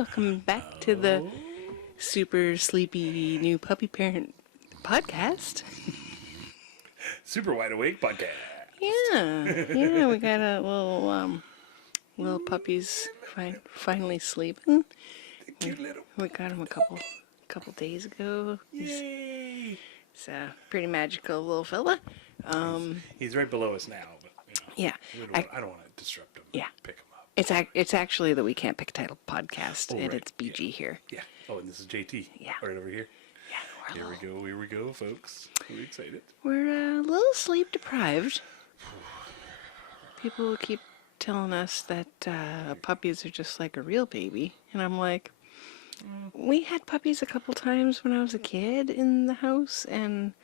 welcome back to the super sleepy new puppy parent podcast. Super wide awake podcast. Yeah, we got a little puppies finally sleeping. We got him a couple days ago. Yay! He's a pretty magical little fella. He's right below us now, but Yeah, I don't want to disrupt him. Yeah. Pick him up. it's actually the We Can't Pick a Title podcast, and right. it's BG here. Yeah. Oh, and this is JT. Yeah. Right over here. Yeah, Here we go, folks. We're excited. We're a little sleep deprived. People keep telling us that puppies are just like a real baby, and I'm like, we had puppies a couple times when I was a kid in the house, and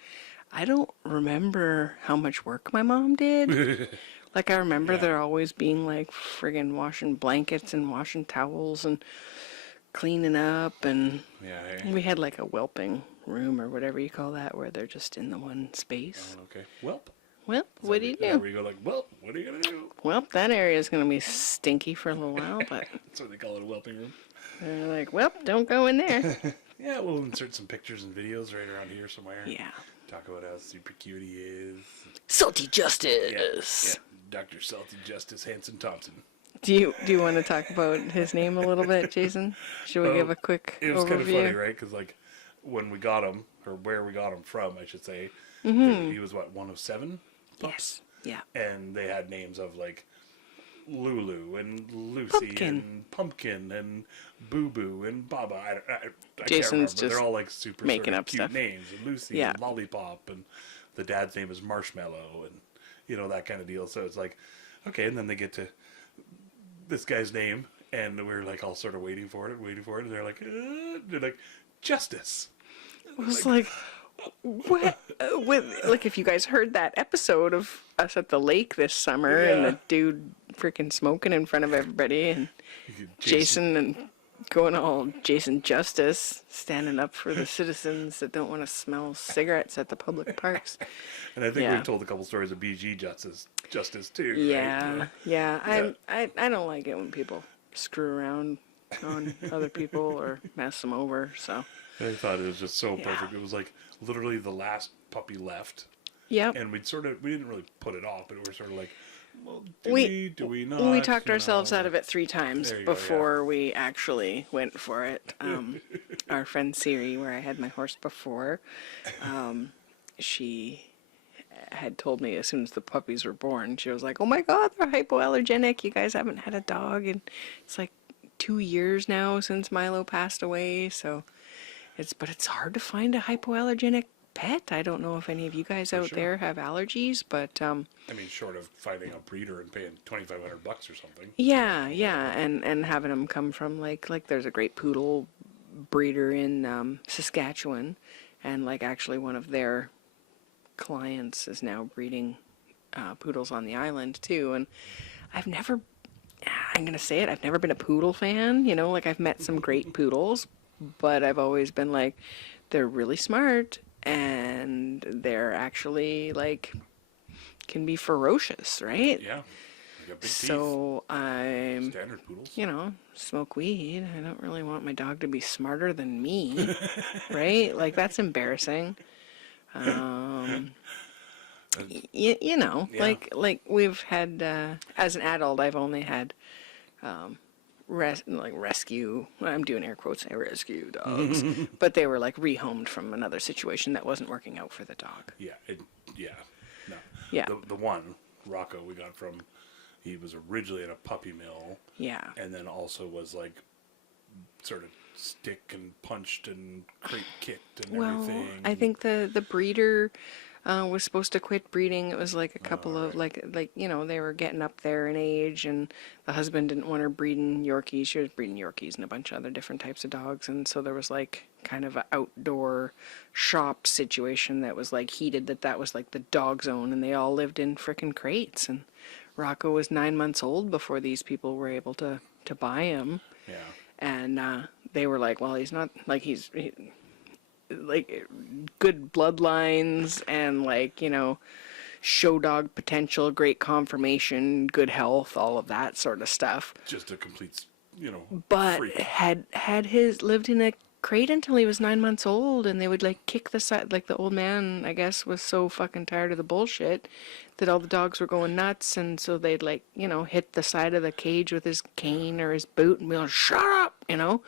I don't remember how much work my mom did. Like, I remember there always being like friggin' washing blankets and washing towels and cleaning up, and we had like a whelping room or whatever you call that, where they're just in the one space. Oh, okay. Welp. Well, what do you do? We go like, well, what are you gonna do? Well, that area is going to be stinky for a little while, but That's what they call it, a whelping room. they're like, well, don't go in there. Yeah, we'll insert some pictures and videos right around here somewhere. Yeah. Talk about how super cute he is. Salty Justice. Yeah. Dr. Salty Justice Hanson Thompson. Do you want to talk about his name a little bit, Jason? Should we give a quick It was overview? kind of funny, right? Because like when we got him, or where we got him from, I should say, he was what, 1 of 7 pups? Yes. Yeah. And they had names of like Lulu and Lucy Pumpkin. and Pumpkin and Boo Boo and Baba. I Jason's can't remember. just They're all like super making sort of up cute stuff. names. And Lucy and Lollipop, and the dad's name is Marshmallow, and that kind of deal. So it's like, okay, and then they get to this guy's name, and we're like all sort of waiting for it, and they're like Justice. I was like, what? Like, if you guys heard that episode of us at the lake this summer, and the dude freaking smoking in front of everybody, and Jason and going all Jason Justice, standing up for the citizens that don't want to smell cigarettes at the public parks. And I think we've told a couple stories of BG Justice too. Yeah, right? yeah. I don't like it when people screw around on other people or mess them over. So I thought it was just so perfect. It was like literally the last puppy left. Yep. And we didn't really put it off, but we were sort of like, well, do we not? We talked ourselves out of it 3 times before go, we actually went for it. Our friend Siri, where I had my horse before, she had told me as soon as the puppies were born, she was like, oh my God, they're hypoallergenic. You guys haven't had a dog. And it's like 2 years now since Milo passed away. So it's hard to find a hypoallergenic pet. I don't know if any of you guys out there have allergies, but I mean, short of finding a breeder and paying $2,500 or something. Yeah, and having them come from like there's a great poodle breeder in Saskatchewan, and like actually one of their clients is now breeding poodles on the island too. And I'm gonna say it, I've never been a poodle fan. Like, I've met some great poodles, but I've always been like, they're really smart. And they're actually, like, can be ferocious, right? Yeah. They got big so teeth. I'm, Standard poodles. smoke weed. I don't really want my dog to be smarter than me, right? Like, that's embarrassing. Like we've had, as an adult, I've only had, rescue, I'm doing air quotes, rescue dogs, but they were like rehomed from another situation that wasn't working out for the dog. The one, Rocco, we got from, he was originally in a puppy mill. Yeah. And then also was like sort of stick and punched and crate kicked and everything. I think the breeder was supposed to quit breeding. It was like a couple of like they were getting up there in age, and the husband didn't want her breeding Yorkies. She was breeding Yorkies and a bunch of other different types of dogs, and so there was like kind of an outdoor shop situation that was like heated, that was like the dog zone, and they all lived in frickin' crates. And Rocco was 9 months old before these people were able to buy him. Yeah. And they were like, well, he's not like like good bloodlines and like, show dog potential, great conformation, good health, all of that sort of stuff. Just a complete you know, but freak. had his lived in a crate until he was 9 months old, and they would like kick the side, like the old man, I guess, was so fucking tired of the bullshit that all the dogs were going nuts, and so they'd like, you know, hit the side of the cage with his cane or his boot and be like, shut up, you know.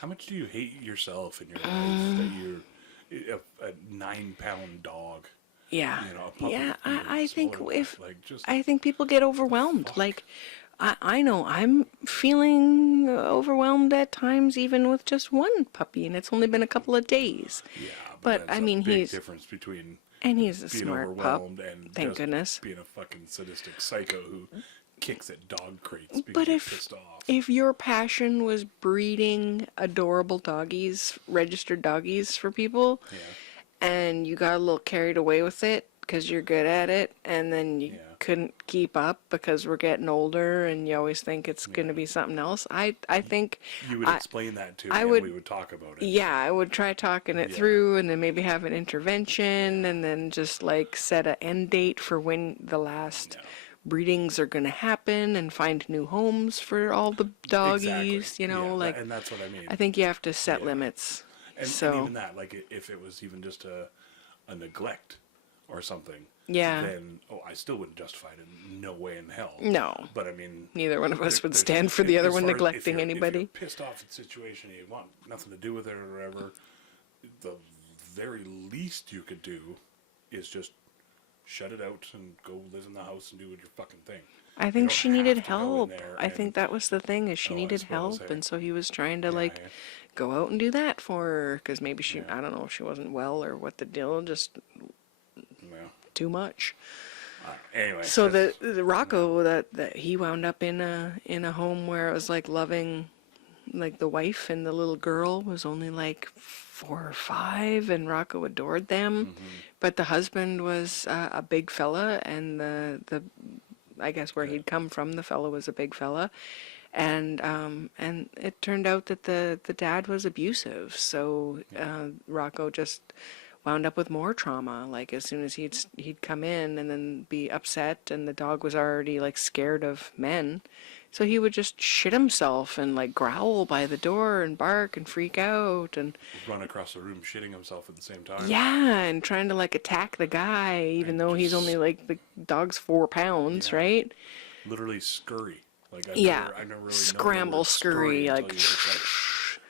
How much do you hate yourself in your life that you're a 9-pound dog? Yeah. You know, a puppy. Yeah, you know, I think smaller if than that, like, just I think people get overwhelmed. fuck? Like I know I'm feeling overwhelmed at times, even with just one puppy, and it's only been a couple of days. yeah, But that's I mean, a big he's difference between and he's a being smart pup. overwhelmed and Thank just goodness. being a fucking sadistic psycho who kicks at dog crates because But you're if pissed off. if your passion was breeding adorable doggies, registered doggies for people, Yeah. and you got a little carried away with it because you're good at it, and then you Yeah. couldn't keep up because we're getting older, and you always think it's going to be something else. I think You would I- explain that to I me, would- and we would talk about it. yeah, I would try talking it Yeah. through, and then maybe have an intervention, and then just like set an end date for when the last Yeah. breedings are going to happen, and find new homes for all the doggies. Exactly. You know, Yeah, like and that's what I mean. I think you have to set Yeah. limits. And So even that, like, if it was even just a neglect or something, yeah, then, I still wouldn't justify it in no way in hell. no, But I mean, neither one of us would there's- stand for the other as one far as neglecting if anybody. you're pissed off at the situation, you want nothing to do with it or whatever, the very least you could do is just shut it out and go live in the house and do your fucking thing. I think don't she needed have to go in help. there I think and- that was the thing, is she Oh, I needed suppose, help, hey. and so he was trying to like yeah. go out and do that for her, because maybe she, I don't know if she wasn't well or what the deal, just Yeah. too much. Anyway. So that's- the Rocco, that he wound up in a home where it was like loving, like the wife and the little girl was only like 4 or 5, and Rocco adored them, but the husband was a big fella, and the I guess where he'd come from, the fella was a big fella, and it turned out that the dad was abusive, so Rocco just wound up with more trauma. Like as soon as he'd come in and then be upset, and the dog was already like scared of men, so he would just shit himself and like growl by the door and bark and freak out and run across the room shitting himself at the same time. yeah, and trying to like attack the guy even And though he's just- only like, the dog's 4 pounds, right? Literally scurry. Like I never really Scramble, know the word scurry, until like you just, like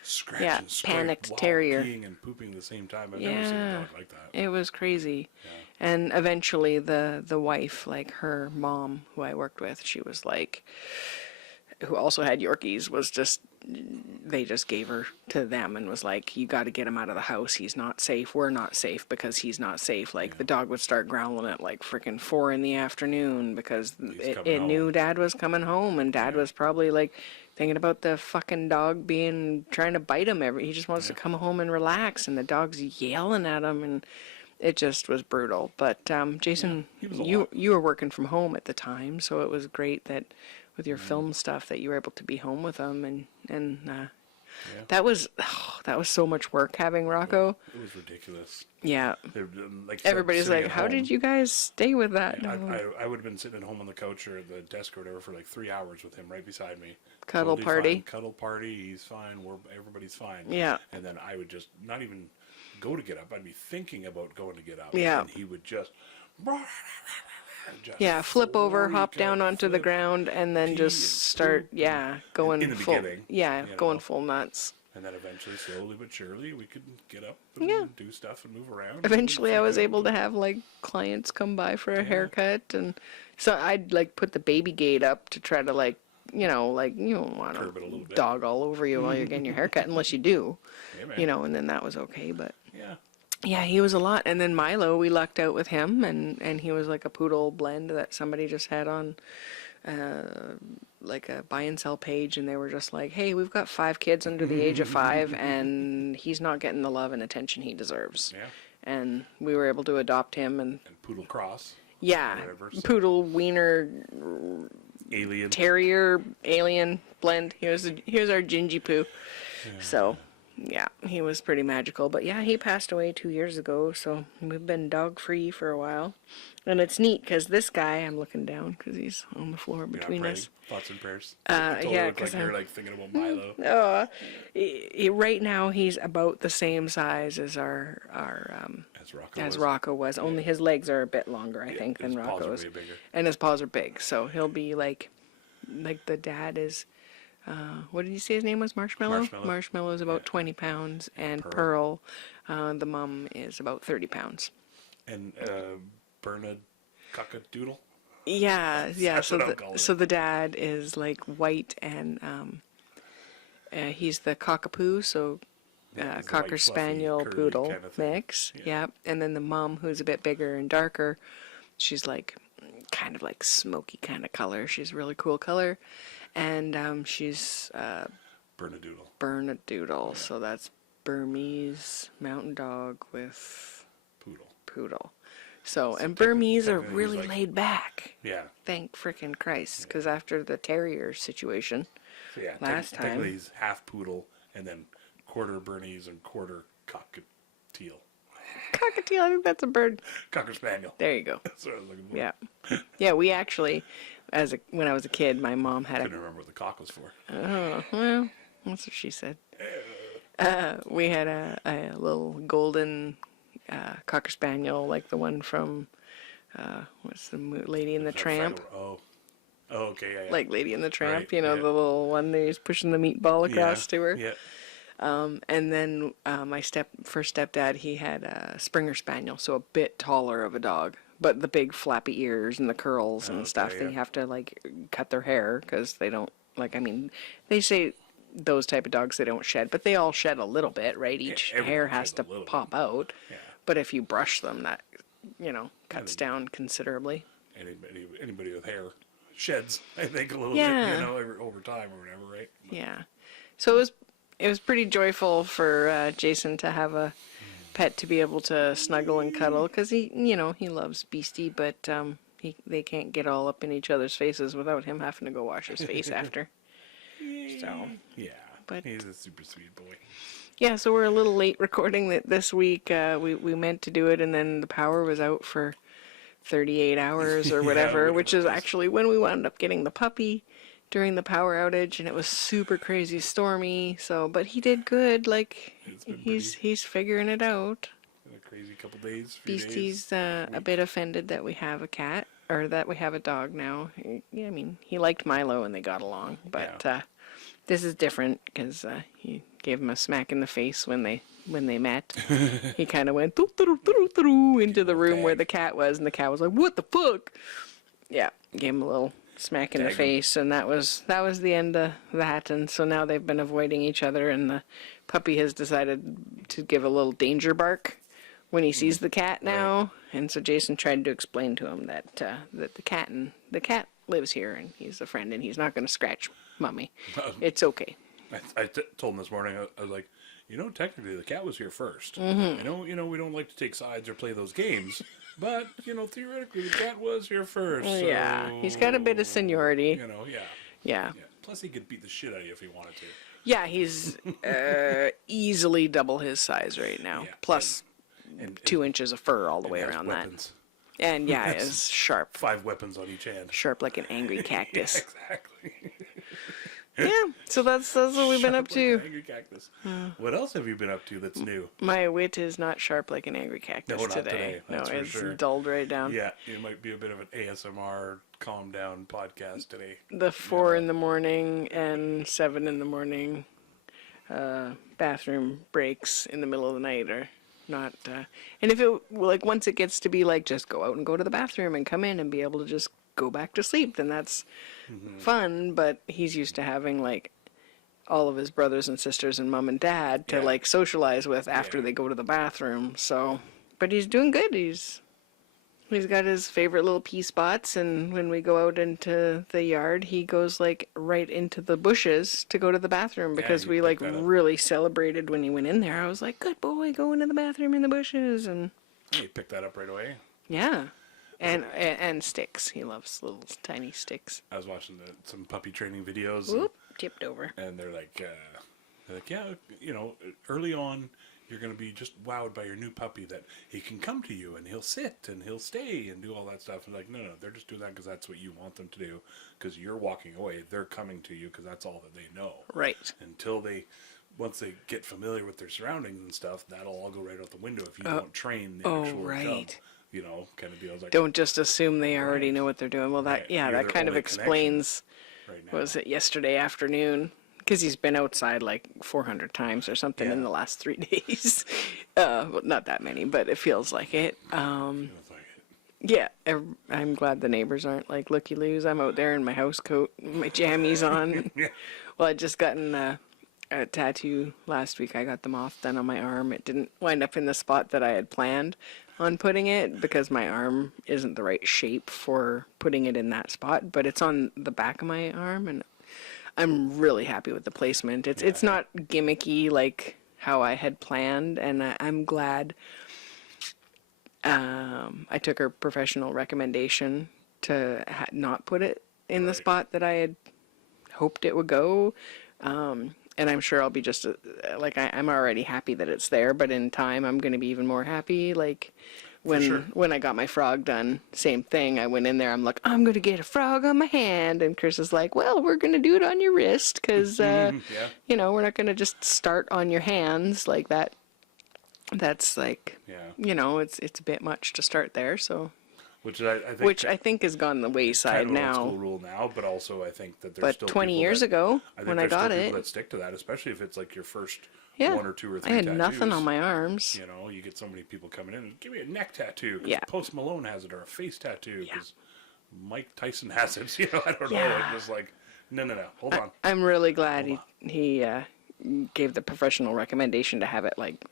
scratch yeah, and scrape panicked while terrier. peeing and pooping at the same time. I've never seen a Yeah. dog like that. It was crazy. Yeah. And eventually the wife, like her mom who I worked with, she was like, who also had Yorkies, was just, they just gave her to them and was like, you got to get him out of the house. He's not safe. We're not safe because he's not safe. Like the dog would start growling at like freaking 4 in the afternoon because it coming knew home. dad was coming home, and dad was probably like thinking about the fucking dog trying to bite him he just wants to come home and relax, and the dog's yelling at him, and it just was brutal. But Jason, he was a you lot. you were working from home at the time, so it was great that with your film stuff that you were able to be home with him, and that was so much work having Rocco. It was ridiculous. Yeah, Like everybody's sitting like, at how home, did you guys stay with that? I would have been sitting at home on the couch or the desk or whatever for like 3 hours with him right beside me. Cuddle Totally party. fine. Cuddle party. He's fine. Everybody's fine. Yeah. And then I would just not even go to get up. I'd be thinking about going to get up. Yeah. And he would just Yeah, flip over, hop freak down out, onto the flip, ground, and then pee just and start, poop going in the full, beginning, yeah, you going know. full nuts. And then eventually, slowly but surely, we could get up and Yeah. do stuff and move around. Eventually, I and was freak out. able to have like clients come by for a haircut, and so I'd like put the baby gate up to try to like you don't want Curb it a a little bit. dog all over you while you're getting your haircut, unless you do, Yeah, man. and then that was okay. But Yeah. yeah, he was a lot. And then Milo, we lucked out with him, and he was like a poodle blend that somebody just had on like a buy and sell page, and they were just like, hey, we've got 5 kids under the age of 5, and he's not getting the love and attention he deserves. Yeah. And we were able to adopt him, and And poodle cross. yeah, Whatever, so- poodle wiener Alien. terrier alien blend. Here's our Gingy Poo. So Yeah, he was pretty magical. But yeah, he passed away 2 years ago, so we've been dog free for a while. And it's neat because this guy, I'm looking down because he's on the floor You're not between praying? us. Thoughts and prayers. It totally Yeah, looked like 'cause you're I'm- like thinking about Milo. Right now he's about the same size as our As Rocco was. Rocco was. Only his legs are a bit longer, I think, than his paws are Rocco's. way bigger. And his paws are big, so he'll be like the dad is. What did you say his name was? Marshmallow. Marshmallow. Marshmallow is about 20 pounds, and Pearl, the mom, is about 30 pounds. And Bernard Cockadoodle. Yeah, yeah. That's So what I'm calling it. the dad is like white, and he's the cockapoo, so Yeah, he's the cocker white, fluffy, spaniel curly poodle kind of thing. mix. Yeah. Yeah, and then the mom, who's a bit bigger and darker, she's like kind of like smoky kind of color. She's a really cool color, and she's Bernadoodle. Bernadoodle. So that's Burmese mountain dog with poodle. So and Burmese are technically he's really like- laid back. Yeah. Thank frickin' Christ, because after the terrier situation, So yeah, Last time. technically he's half poodle and then quarter Bernese and quarter cockatiel. cockatiel, I think that's a bird. Cocker spaniel. There you go. That's what I was looking for. Yeah, yeah. We actually, when I was a kid, my mom had Couldn't remember what the cock was for. well, that's what she said. We had a little golden cocker spaniel, like the one from what's the Lady and the Tramp? Oh, okay, yeah, yeah. Like Lady and the Tramp, Right, you know, yeah. the little one that he's pushing the meatball across to her. Yeah. And then my first stepdad, he had a Springer Spaniel, so a bit taller of a dog, but the big flappy ears and the curls and Okay, stuff. yeah. They have to like cut their hair because they don't like. I mean, they say those type of dogs they don't shed, but they all shed a little bit, right? Each everyone hair has sheds to a little pop out. Yeah. But if you brush them, that cuts down considerably. Anybody with hair sheds, I think, a little Yeah. bit, over time or whatever, right? Yeah. So it was pretty joyful for Jason to have a pet to be able to snuggle and cuddle because he loves Beastie, but they can't get all up in each other's faces without him having to go wash his face after. So Yeah. But- he's a super sweet boy. yeah, so we're a little late recording it this week. We meant to do it, and then the power was out for 38 hours or whatever, whatever which it is was. actually when we wound up getting the puppy during the power outage, and it was super crazy stormy. So, but he did good. Like It's been he's figuring it out. Been a crazy couple days. Few Beastie's days. a bit offended that we have a cat or that we have a dog now. Yeah, I mean, he liked Milo and they got along, but this is different because he gave him a smack in the face when they met. He kind of went "Doo, doo, doo, doo, doo," into the room where the cat was, and the cat was like, "What the fuck?" Yeah, gave him a little smack in the Tagged him. face, and that was the end of that. And so now they've been avoiding each other, and the puppy has decided to give a little danger bark when he sees the cat now. And so Jason tried to explain to him that the cat lives here, and he's a friend, and he's not going to scratch Mummy. It's okay. I told him this morning. I was like, technically the cat was here first. Mm-hmm. We don't like to take sides or play those games, but theoretically the cat was here first. So, Yeah, he's got a bit of seniority. Yeah. Yeah. Plus, he could beat the shit out of you if he wanted to. Yeah, he's easily double his size right now. Yeah. Plus And 2 inches of fur all the way has around weapons. that. And yeah, it's sharp. 5 weapons on each hand. Sharp like an angry cactus. Exactly. Yeah, so that's what we've been up Sharp like an to. angry cactus. What else have you been up to that's new? My wit is not sharp like an angry cactus No, not today. today, that's No, for it's sure. dulled right down. Yeah, it might be a bit of an ASMR calm down podcast today. The 4 in the morning and 7 in the morning bathroom breaks in the middle of the night are not. And if it once it gets to be like just go out and go to the bathroom and come in and be able to just go back to sleep, then that's fun. But he's used to having like all of his brothers and sisters and mom and dad to Yeah. like socialize with after Yeah. they go to the bathroom. So, but he's doing good. He's got his favorite little pee spots, and when we go out into the yard, he goes like right into the bushes to go to the bathroom because you we like picked that up. really celebrated when he went in there. I was like, "Good boy, go into the bathroom in the bushes," and Hey, you picked that up right away. yeah, and sticks. He loves little tiny sticks. I was watching some puppy training videos, Whoop, tipped over. and they're like, Like, yeah, you know, early on, you're going to be just wowed by your new puppy that he can come to you and he'll sit and he'll stay and do all that stuff. And like, no, they're just doing that because that's what you want them to do. Because you're walking away, they're coming to you because that's all that they know. Right. Until once they get familiar with their surroundings and stuff, that'll all go right out the window if you don't train the actual cub. You know, kind of deal. Like, don't just assume they already know what they're doing. Well, that that kind of explains. Right now. What was it, yesterday afternoon? Because he's been outside like 400 times or something in the last 3 days. Well, not that many, but it feels like it. Yeah, I'm glad the neighbors aren't like looky-loos. I'm out there in my house coat, my jammies on. Well, I'd just gotten a tattoo last week. I got them off done on my arm. It didn't wind up in the spot that I had planned on putting it because my arm isn't the right shape for putting it in that spot, but it's on the back of my arm, and I'm really happy with the placement. It's not gimmicky like how I had planned, and I'm glad I took her professional recommendation to not put it in the spot that I had hoped it would go. And I'm sure I'll be just I'm already happy that it's there, but in time I'm going to be even more happy. Like when I got my frog done, same thing. I went in there. I'm like, I'm going to get a frog on my hand, and Chris is like, well, we're going to do it on your wrist because you know, we're not going to just start on your hands like that. That's like you know, it's a bit much to start there. So. Which I think has gone the wayside kind of now. Old school rule now, but also I think that there's but still 20 people years ago when I got it, that stick to that, especially if it's like your first 1 or 2 or 3 I had tattoos. nothing on my arms. You know, you get so many people coming in and give me a neck tattoo. 'Cause Yeah. Post Malone has it, or a face tattoo because Mike Tyson has it. You know, I don't know. Yeah. It's just like, no, hold on. I'm really glad he gave the professional recommendation to have it like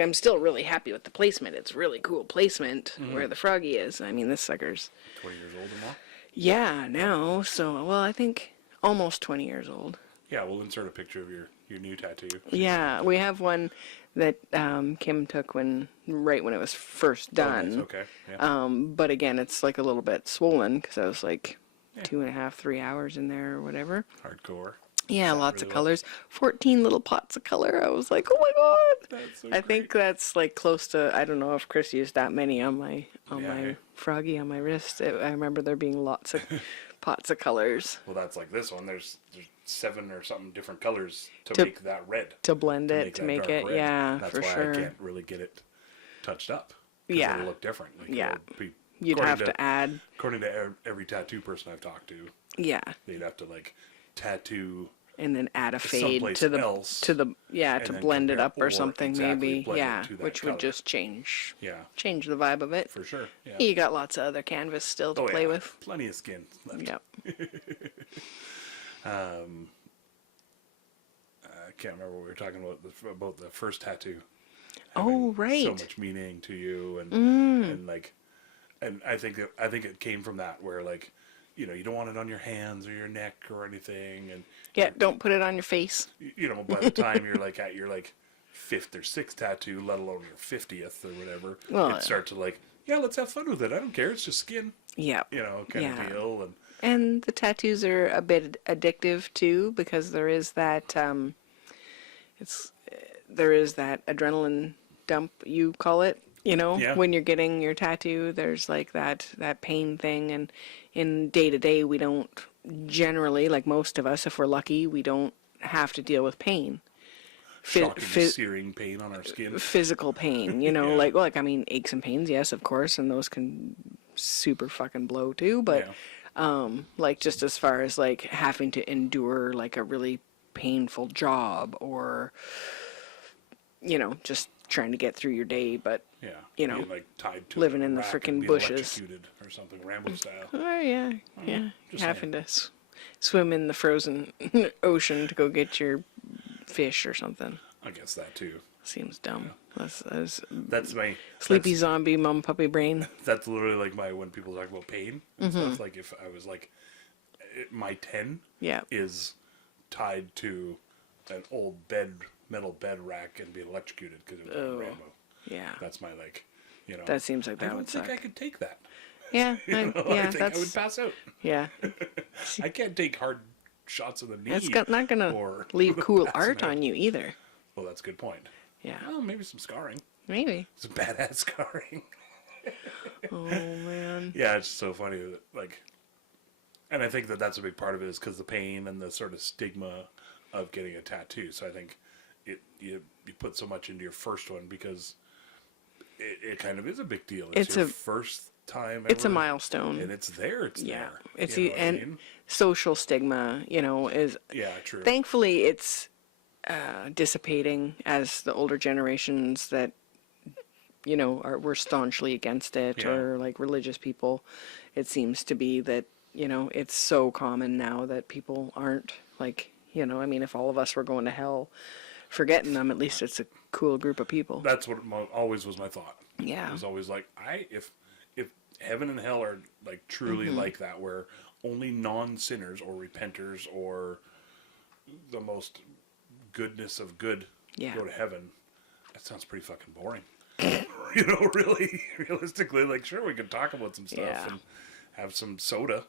I'm still really happy with the placement. It's really cool placement where the froggy is. I mean, this sucker's 20 years old or more. Yeah, now. So, well, I think almost 20 years old. Yeah, we'll insert a picture of your new tattoo. Yeah, we have one that Kim took right when it was first done. Oh, nice. Okay. Yeah. But again, it's like a little bit swollen because I was like 2.5, 3 hours in there or whatever. Hardcore. Yeah, lots of colors. 14 little pots of color. I was like, oh my god. That's so I think that's like close to, I don't know if Chris used that many on my froggy on my wrist. I remember there being lots of pots of colors. Well, that's like this one. There's 7 or something different colors to make that red. To blend it, to make it, red. That's for why sure. I can't really get it touched up. Yeah. It'll look different. Like, you'd have to add. According to every tattoo person I've talked to. Yeah. They'd have to like tattoo. And then add a fade to blend it up or something, maybe. Yeah, which would just change the vibe of it. For sure. Yeah. You got lots of other canvas still to play with. Plenty of skin left. Yep. I can't remember what we were talking about the first tattoo. Oh, right. So much meaning to you, and I think it came from that where like, you know, you don't want it on your hands or your neck or anything, and don't put it on your face. You know, by the time you're like at your like 5th or 6th tattoo, let alone your 50th or whatever, it starts to like, let's have fun with it. I don't care. It's just skin. Yeah. You know, kind of deal. And the tattoos are a bit addictive too, because there is that adrenaline dump, you call it. You know, when you're getting your tattoo, there's like that pain thing, and in day to day, we don't generally, like most of us, if we're lucky, we don't have to deal with pain. Searing pain on our skin. Physical pain, you know, like I mean, aches and pains, yes, of course, and those can super fucking blow too. But like just as far as like having to endure like a really painful job, or you know, just trying to get through your day, but you know, like tied to living in the freaking bushes electrocuted or something, Rambo style. Oh yeah, having to swim in the frozen ocean to go get your fish or something. I guess that too seems dumb. That's my sleepy zombie mum puppy brain. That's literally like when people talk about pain and stuff. Like if I was like, my 10 is tied to an old metal bed rack and being electrocuted because it was on Rambo. Yeah, that's my like, you know. That seems like that would suck. I think I could take that. Yeah, I think I would pass out. Yeah, I can't take hard shots in the knee. It's not gonna or leave cool pass art out. on you either. Well, that's a good point. Yeah, Well, maybe some scarring. maybe. Some badass scarring. Oh man. Yeah, it's so funny that, like, and I think that that's a big part of it is because the pain and the sort of stigma of getting a tattoo. So I think you put so much into your first one because it kind of is a big deal. It's your first time. It's a ever, milestone. and it's there. It's Yeah, there. it's You know what I and mean? social stigma, is Yeah, true. thankfully it's dissipating as the older generations that were staunchly against it, Yeah. or like religious people. It seems to be that it's so common now that people aren't like, I mean, if all of us were going to hell forgetting them, at least it's a cool group of people. That's what always was my thought. Yeah. It was always like, if heaven and hell are like truly like that, where only non-sinners or repenters or the most goodness of good go to heaven, that sounds pretty fucking boring. Really, realistically, like, sure, we could talk about some stuff and have some soda,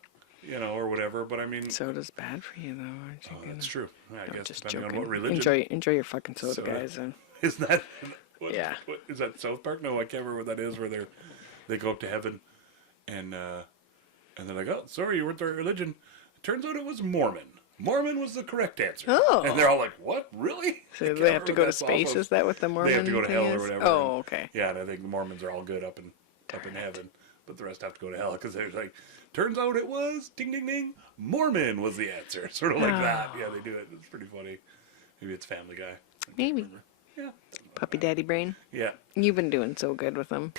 or whatever, but I mean... Soda's bad for you, though, aren't you? That's true. I I'm guess just depending joking. on what religion... Enjoy your fucking soda, guys. And Isn't that... Yeah. What, is that South Park? No, I can't remember what that is, where they go up to heaven and they're like, oh, sorry, you weren't the right religion. It turns out it was Mormon. Mormon was the correct answer. Oh. And they're all like, what? Really? So they have to go to space? Is that what the Mormon They have to go to thing hell is? or whatever. Oh, okay. Yeah, and I think the Mormons are all good up in heaven, but the rest have to go to hell because they're like, turns out it was ding ding ding. Mormon was the answer, sort of like that. Yeah, they do it. It's pretty funny. Maybe it's Family Guy. Maybe. Yeah. Puppy Daddy Brain. Yeah. You've been doing so good with them.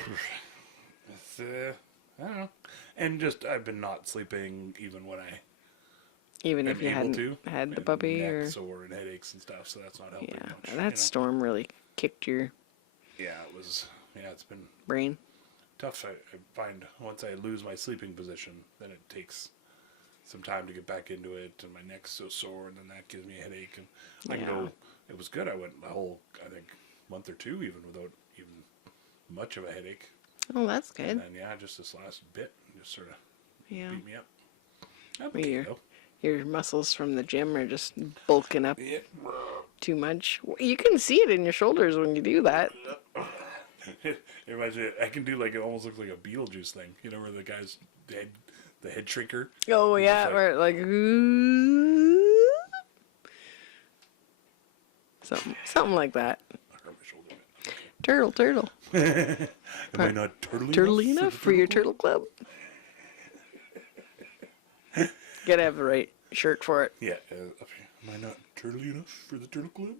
It's, I don't know, and just I've been not sleeping even when I. Even am if you able hadn't to, had the and puppy, neck or sore and headaches and stuff, so that's not helping yeah, much. that storm really kicked your Yeah, it was. Yeah, it's been brain. tough. I find once I lose my sleeping position, then it takes some time to get back into it, and my neck's so sore, and then that gives me a headache. And I can go. It was good. I went a whole, I think, month or two even without even much of a headache. Oh, that's good. And then just this last bit just sort of beat me up. I'm okay, though. Your muscles from the gym are just bulking up Yeah. too much. You can see it in your shoulders when you do that. It reminds me, I can do like, it almost looks like a Beetlejuice thing, where the guy's the head shrinker. Oh He's yeah, just or like something like that. I hurt my shoulder. Okay. Turtle. Am I not Turtly enough for your turtle club? Gotta have the right shirt for it. Yeah. Am I not turtly enough for the turtle club?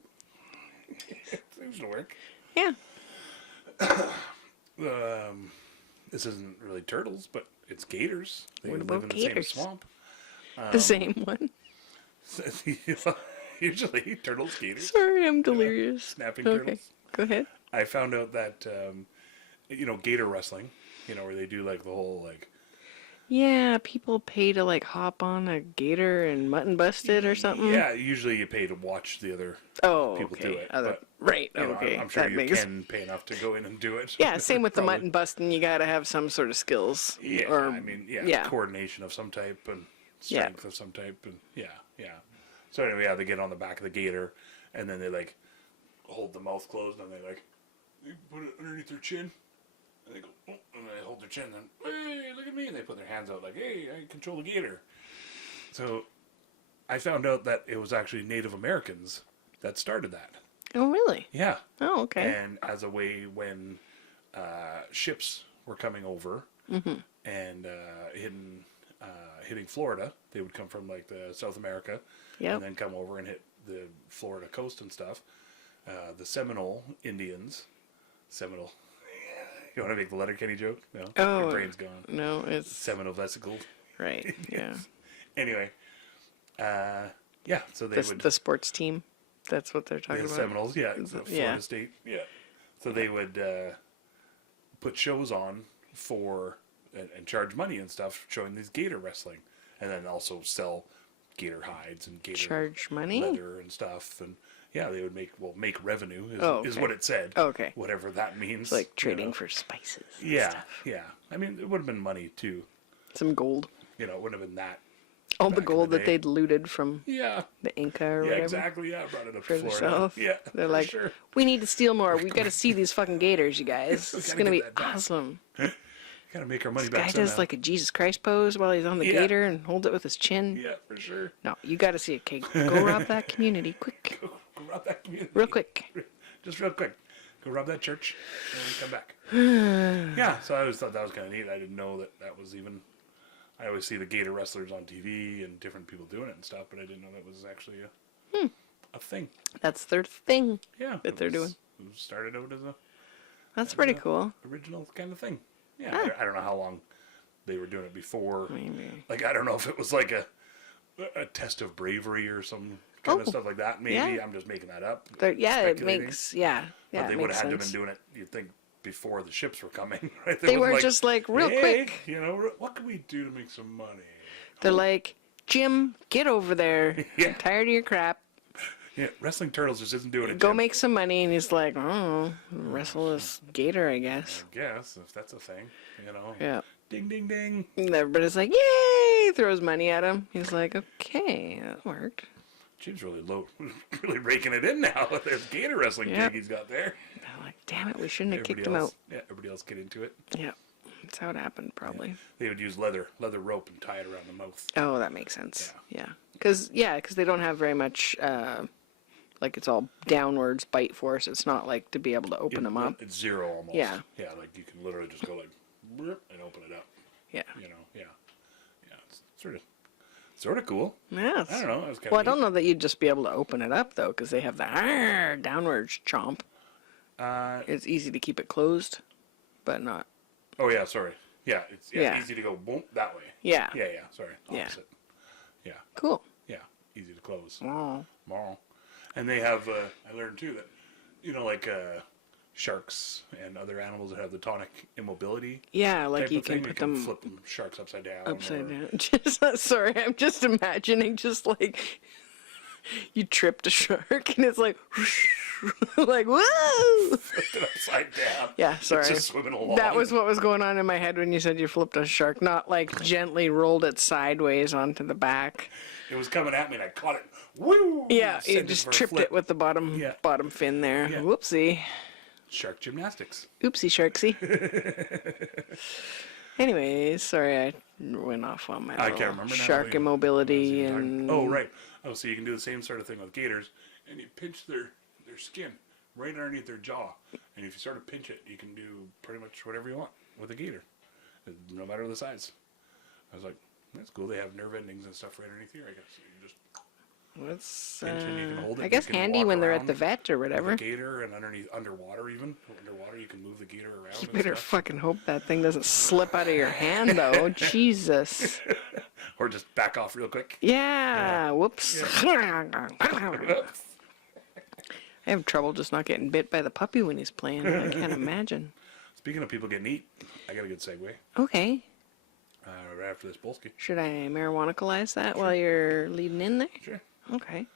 Seems to work. Yeah. This isn't really turtles, but it's gators. They What live about in gators? the same swamp. The same one. Usually turtles, gators. Sorry, I'm delirious. Snapping Okay, turtles. go ahead. I found out that gator wrestling, where they do like the whole like. Yeah, people pay to like hop on a gator and mutton bust it or something. Yeah, usually you pay to watch the other people do it. But, right. Okay. I'm sure that you makes... can pay enough to go in and do it. Yeah, same with the Probably. mutton busting. You got to have some sort of skills. Yeah, Or, I mean, coordination of some type and strength of some type, and yeah. So anyway, they get on the back of the gator, and then they like hold the mouth closed, and they put it underneath their chin, and they go, oh, and they hold their chin, and hey, look at me, and they put their hands out like, hey, I control the gator. So I found out that it was actually Native Americans that started that. Oh, really? Yeah. Oh, okay. And as a way when ships were coming over and hitting Florida, they would come from like the South America and then come over and hit the Florida coast and stuff. The Seminole Indians, Seminole. You want to make the Letterkenny joke? No. Oh, your brain's gone. No, it's Seminole vesicle. right. Yeah. Anyway, so they would The sports team. That's what they're talking the about. Seminoles, Florida State, So they would put shows on for and charge money and stuff, showing these gator wrestling, and then also sell gator hides and gator Charge money? leather and stuff, and they would make revenue is okay. what it said. Okay. Whatever that means. It's like trading for spices. And Yeah, stuff. yeah. I mean, it would have been money too. Some gold. It wouldn't have been that. All the back in gold that day. they'd looted from Yeah. the Inca or Yeah, whatever. exactly. Yeah, brought it up For to the Florida. South. Yeah, They're for like, sure. we need to steal more. We got to see these fucking gators, you guys. We It's gotta going to get be that back. awesome. Gotta make our money This back guy somehow. does like a Jesus Christ pose while he's on the Yeah. gator and holds it with his chin. Yeah, for sure. No, you got to see it, Kate. Go rob that community, quick. Go rob that community. Real quick. Just real quick. Go rob that church and then come back. Yeah, so I always thought that was kind of neat. I didn't know that was even... I always see the gator wrestlers on TV and different people doing it and stuff, but I didn't know that was actually a thing. That's their thing Yeah. that they're doing. It started out as a That's pretty cool. original kind of thing. Yeah, I don't know how long they were doing it before. Maybe. Like, I don't know if it was like a test of bravery or some kind of stuff like that. Maybe yeah. I'm just making that up. Yeah, it speculating. makes, yeah. But they it would makes have had to have sense. been doing it, you'd think, before the ships were coming, right? They wasn't were just like, real "Hey, quick. you know, what can we do to make some money? They're like, Jim, get over there. Yeah. I'm tired of your crap. Yeah, wrestling turtles just isn't doing it. Go Jim. make some money. And he's like, oh, wrestle this gator, I guess. I guess, if that's a thing, you know. Yeah. Ding, ding, ding. And everybody's like, yay! Throws money at him. He's like, okay, that worked. Jim's really low, really raking it in now with this gator wrestling Yep. gig he's got there. They're like, damn it, we shouldn't have kicked Everybody him else, out. yeah, everybody else get into it. Yeah. That's how it happened, probably. They would use leather rope and tie it around the mouth. Oh, that makes sense. Yeah. Because they don't have very much, like, it's all downwards bite force. It's not like to be able to open them up. It's zero almost. Yeah. Yeah, like you can literally just go like, "Brr," and open it up. Yeah. You know, yeah. It's sort of cool. Yes. I don't know. It was kind Well, I of don't know that you'd just be able to open it up, though, because they have the downwards chomp. It's easy to keep it closed, but not. Oh yeah, sorry. Yeah, it's Yeah. easy to go boom that way. Yeah. Yeah. Sorry. Yeah. Opposite. Yeah. Cool. Yeah. Easy to close. Oh. Tomorrow. And they have. I learned too that, you know, like sharks and other animals that have the tonic immobility. Yeah, like Type you of can thing. put you can them flip them sharks upside down. upside or- down. Just sorry, I'm just imagining just like you tripped a shark and it's like like whoa. Flip it upside down. Yeah, sorry. It's just swimming along. That was what was going on in my head when you said you flipped a shark, not like gently rolled it sideways onto the back. It was coming at me and I caught it. Woo! Yeah, Sent you it just for a tripped flip. it with the bottom Yeah. bottom fin there. Yeah. Whoopsie. Shark gymnastics. Oopsie sharksy. Anyways, sorry I went off on my I little can't remember now. shark immobility What was and Oh, right. Oh, so you can do the same sort of thing with gators, and you pinch their skin right underneath their jaw. And if you sort of pinch it, you can do pretty much whatever you want with a gator, no matter the size. I was like, that's cool. They have nerve endings and stuff right underneath here, I guess. So you just It's, pinch and you can hold it. I You guess can handy walk when they're at around the vet or with whatever. the gator, and underwater even. Underwater, you can move the gator around. You and better stuff. fucking hope that thing doesn't slip out of your hand, though. Jesus. Or just back off real quick. Yeah. Whoops. I have trouble just not getting bit by the puppy when he's playing. I can't imagine. Speaking of people getting eat, I got a good segue. Okay. Right after this Bolsky. Should I marijuanicalize that while you're leading in there? Sure. Okay.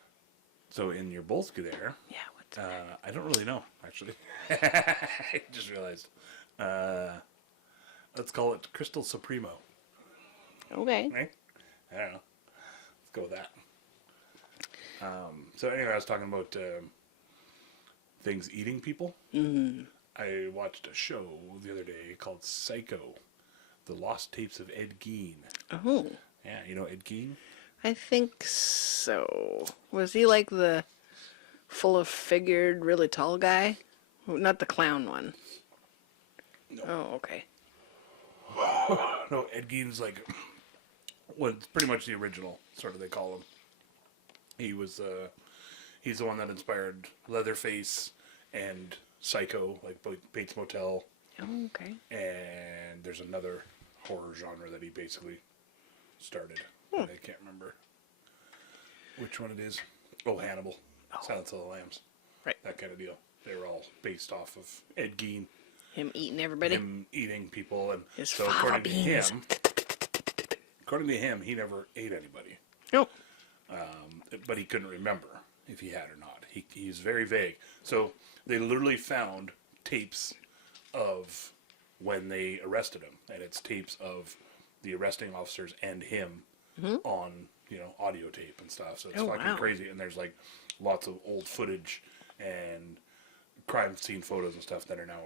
So in your Bolsky there, Yeah. What's I don't really know, actually. I just realized. Let's call it Crystal Supremo. okay. Right? I don't know. Let's go with that. So anyway, I was talking about things eating people. Mm-hmm. I watched a show the other day called Psycho, The Lost Tapes of Ed Gein. Oh. Yeah, you know Ed Gein? I think so. Was he like the full of figured, really tall guy? Not the clown one. No. Oh, okay. No, Ed Gein's like, well, it's pretty much the original, sort of they call him. He was, he's the one that inspired Leatherface and Psycho, like Bates Motel, Oh, okay. and there's another horror genre that he basically started. I can't remember which one it is. Oh, Hannibal, Silence of the Lambs. Right. That kind of deal. They were all based off of Ed Gein, Him eating everybody. him eating people, and His so fava according to beans. him, he never ate anybody. Oh. But he couldn't remember if he had or not. He's very vague. So they literally found tapes of when they arrested him, and it's tapes of the arresting officers and him on audio tape and stuff. So it's Oh, fucking wow. crazy. And there's like lots of old footage and crime scene photos and stuff that are now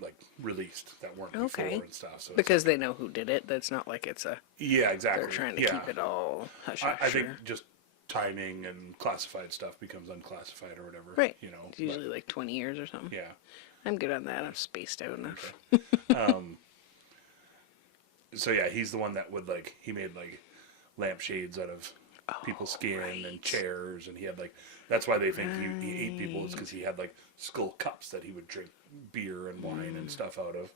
like released that weren't Okay. before and stuff. So it's Because they know who did it. That's not like it's a... yeah, exactly. They're trying to yeah. keep it all hush I hush. think just timing and classified stuff becomes unclassified or whatever. Right. But, It's usually like 20 years or something. yeah. I'm good on that. I'm spaced out enough. So yeah, he's the one that would like he made like lampshades out of people's skin and chairs, and he had like that's why they think he ate people is because he had like skull cups that he would drink beer and wine and stuff out of,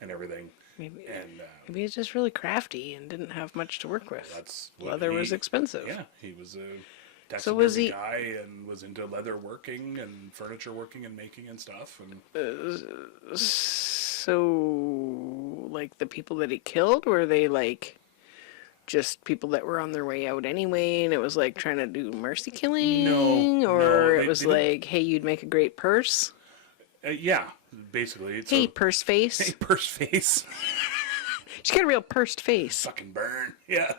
and everything. Maybe, And maybe he's just really crafty and didn't have much to work with. that's what Leather was expensive. Yeah, he was a So was taxidermy he- guy and was into leather working and furniture working and making and stuff. And So, like, the people that he killed, were they, like, just people that were on their way out anyway, and it was, like, trying to do mercy killing? No, Or they- it was they didn't- like, hey, you'd make a great purse? yeah, basically. It's Hey, a, Purseface. hey, Purseface. She's got a real pursed face. Fucking burn. Yeah.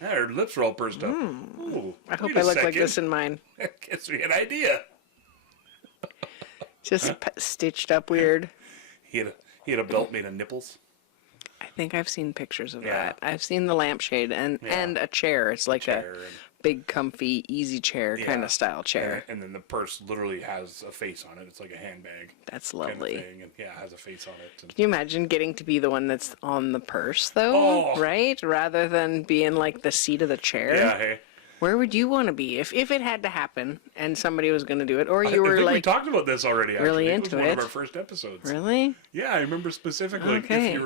Her lips are all pursed up. Ooh, I hope wait a I look like second. this in mine. Gives me an idea. Just stitched up weird. He had a belt made of nipples. I think I've seen pictures of Yeah. that. I've seen the lampshade and a chair. It's like Chair a and- big, comfy, easy chair kind Yeah. of style chair. And then the purse literally has a face on it. It's like a handbag That's kind of lovely. thing. And yeah, it has a face on it. And Can you imagine getting to be the one that's on the purse, though? Oh. Right? Rather than being like the seat of the chair? yeah, hey. Where would you want to be if it had to happen and somebody was going to do it? Or I you were think we like, talked about this already. Actually. really It was into one it. of our first episodes. really? Yeah, I remember specifically Okay.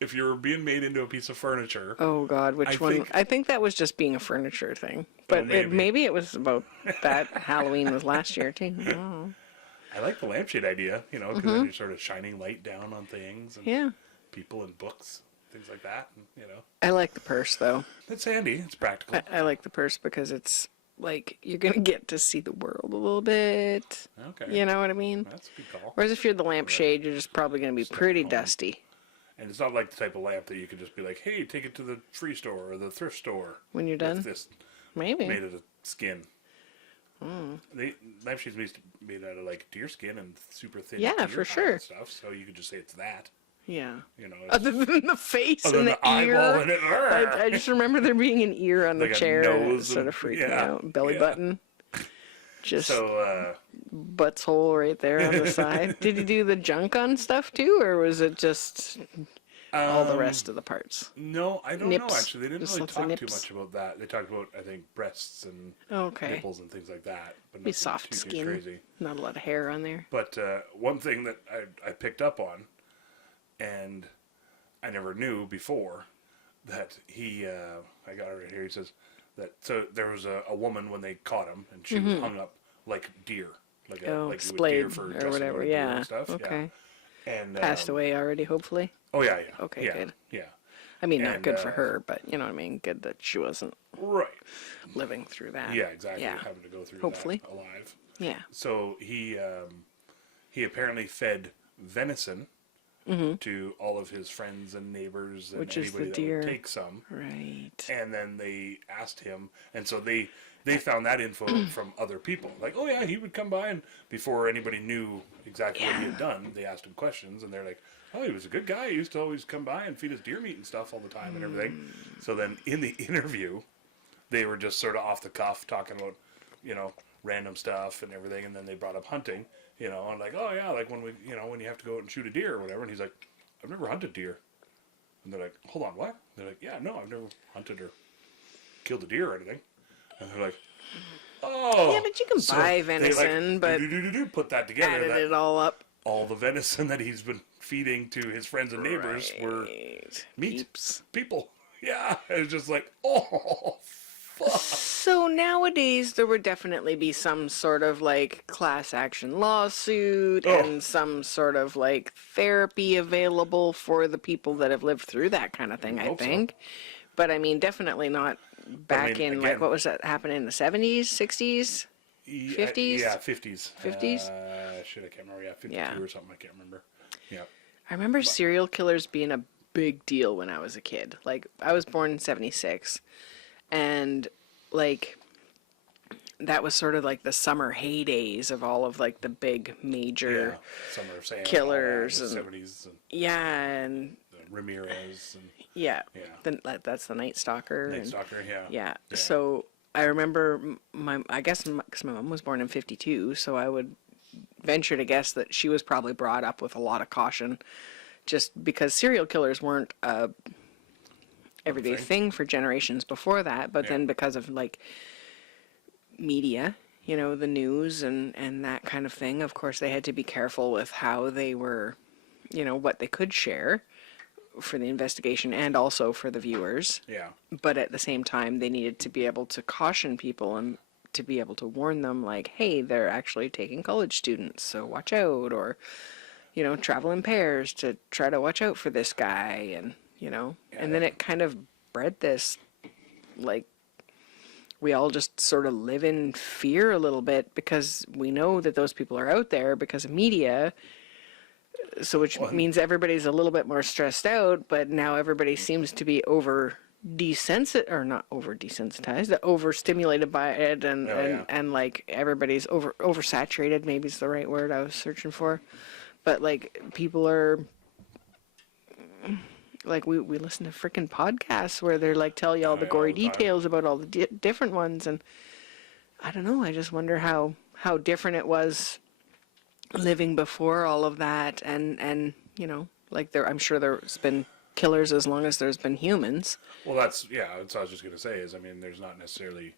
if you were being made into a piece of furniture. Oh, God, which one? think- I think that was just being a furniture thing. But maybe. maybe it was about that. Halloween was last year, too. I don't know. I like the lampshade idea, because then you're sort of shining light down on things and Yeah. people and books, things like that. And, I like the purse, though. it's handy. It's practical. I like the purse because it's like you're going to get to see the world a little bit. Okay. You know what I mean? That's a good call. Whereas if you're the lampshade, you're just probably going to be pretty home. dusty And it's not like the type of lamp that you could just be like, hey, take it to the free store or the thrift store. when you're With done. this Maybe. made out of skin. Lampshades made out of like deer skin and super thin. Yeah, deer for hide sure. and stuff. So you could just say it's that. Yeah. It's Other than the face other and than the ear. eyeball in it. I just remember there being an ear on the Like a chair. And it nose sort and- of freaked me yeah, out. Belly yeah. button. Just So butts hole right there on the side. Did you do the junk on stuff too, or was it just all the rest of the parts? no, I don't know Nips. actually. They didn't Just really lots of talk too nips. much about that. They talked about I think breasts and Okay. nipples and things like that, but Be nothing soft too skin. crazy. Not a lot of hair on there. But one thing that I picked up on, and I never knew before, that he, I got it right here, he says that, so there was a woman when they caught him, and she was hung up like deer. Like a, Oh, like you would splayed deer for or dressing whatever. on deer Yeah. and stuff. Okay. Yeah. And, Passed away already, hopefully. Oh, yeah, yeah. Okay, yeah, good. Yeah. I mean, not And, good for her, but you know what I mean. Good that she wasn't Right. living through that. Yeah, exactly. Yeah. Having to go through Hopefully. that alive. Yeah. So he apparently fed venison to all of his friends and neighbors and Which is the anybody that deer. would take some. Right. And then they asked him, and so they found that info from other people. Like, oh yeah, he would come by, and before anybody knew exactly what he had done, they asked him questions, and they're like, oh, he was a good guy. He used to always come by and feed us deer meat and stuff all the time and everything. So then in the interview, they were just sort of off the cuff talking about, random stuff and everything, and then they brought up hunting, and like, oh yeah, like when when you have to go out and shoot a deer or whatever, and he's like, I've never hunted deer. And they're like, hold on, what? They're like, yeah, no, I've never hunted or killed a deer or anything. And they're like, oh. Yeah, but you can So buy they, venison, but put that together. added that it all up. all the venison that he's been feeding to his friends and neighbors were Right. meat Heaps. people. Yeah, it was just like, oh, fuck. So nowadays there would definitely be some sort of like class action lawsuit Oh. and some sort of like therapy available for the people that have lived through that kind of thing, I hope so. think. But I mean, definitely not back in like again- what was that happening in the 70s, 60s? 50s? Yeah, 50s. 50s? Shit, I can't remember. Yeah, 52 Yeah. or something. I can't remember. Yeah. I remember serial killers being a big deal when I was a kid. Like, I was born in 76. And like that was sort of like the summer heydays of all of like the big major Summer of Sam, killers all that, and the 70s, and yeah, and Ramirez, and yeah, yeah, that's the Night Stalker. Night And Stalker, yeah. So I remember I guess because my mom was born in 52, so I would venture to guess that she was probably brought up with a lot of caution, just because serial killers weren't a everyday thing for generations before that, but then because of like media, you know, the news and that kind of thing, of course they had to be careful with how they were, you know, what they could share for the investigation and also for the viewers. Yeah. But at the same time, they needed to be able to caution people and to be able to warn them, like, hey, they're actually taking college students, so watch out, or, you know, travel in pairs to try to watch out for this guy, and, you know, and then it kind of bred this, like, we all just sort of live in fear a little bit because we know that those people are out there because of media. So which means everybody's a little bit more stressed out, but now everybody seems to be not over desensitized, overstimulated by it, and like everybody's oversaturated, maybe is the right word I was searching for. But like people are like we listen to freaking podcasts where they're like tell you all the gory details about all the different ones, and I don't know, I just wonder how different it was living before all of that, and you know, like I'm sure there's been killers as long as there's been humans. Well, that's what I was just gonna say. Is I mean, there's not necessarily,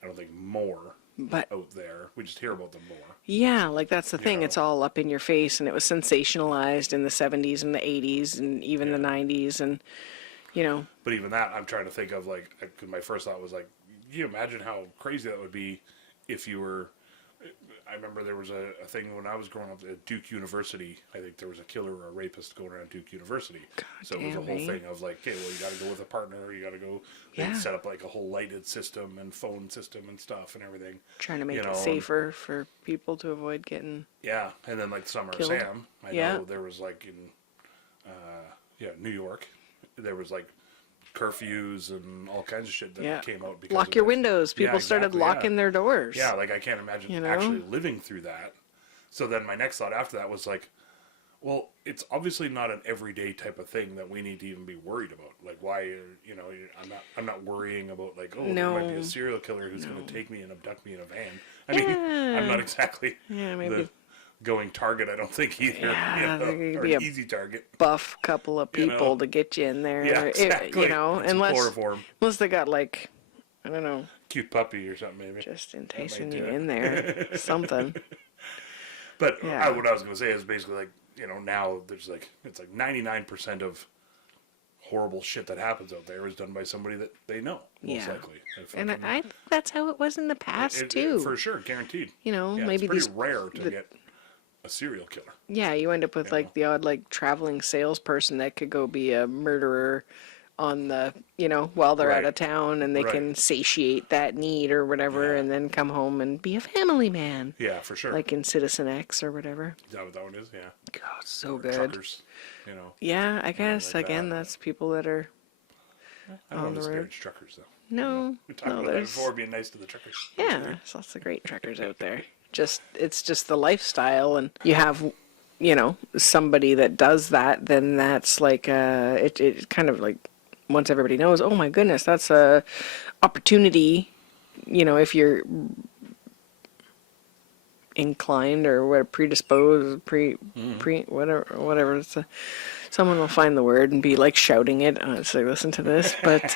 I don't think, more But out there. We just hear about them more. yeah, like that's the thing. know. It's all up in your face, and it was sensationalized in the 70s and the 80s and even the 90s, and you know. But even that, I'm trying to think of like, 'cause my first thought was like, you imagine how crazy that would be if you were. I remember there was a thing when I was growing up at Duke University. I think there was a killer or a rapist going around Duke University. So it was a whole thing of like, okay, well, you got to go with a partner. You got to go. They set up like a whole lighted system and phone system and stuff and everything. Trying to make it safer for people to avoid getting. Yeah, and then like Summer of killed. Sam. I know there was like in, New York, there was like curfews and all kinds of shit that came out. Because Lock your windows. People started locking their doors. Yeah, like I can't imagine actually living through that. So then my next thought after that was like, well, it's obviously not an everyday type of thing that we need to even be worried about. Like, why, I'm not worrying about like, oh, there might be a serial killer who's going to take me and abduct me in a van. I mean, I'm not exactly the going target, I don't think either. Yeah, or be an easy target. Buff couple of people to get you in there. Yeah, exactly. Unless they got like, I don't know, cute puppy or something maybe. Just enticing you in there, something. But what I was going to say is basically like, now there's like, it's like 99% of horrible shit that happens out there is done by somebody that they know, most likely. And I think that's how it was in the past too. For sure, guaranteed. Maybe it's pretty rare to get a serial killer. Yeah, you end up with like the odd like traveling salesperson that could go be a murderer on the, while they're out of town, and they can satiate that need or whatever, and then come home and be a family man. Yeah, for sure. Like in Citizen X or whatever. Is that what that one is? Yeah. God, so good. Truckers, Yeah, I guess like again that's people that are. I don't want to disparage truckers though. No, we talked about that before, being nice to the truckers. Yeah, there's lots of great truckers out there. It's just the lifestyle, and you have, somebody that does that, then that's like it kind of like once everybody knows, oh my goodness, that's a opportunity, if you're inclined or what predisposed, whatever. Someone will find the word and be like shouting it. So listen to this, but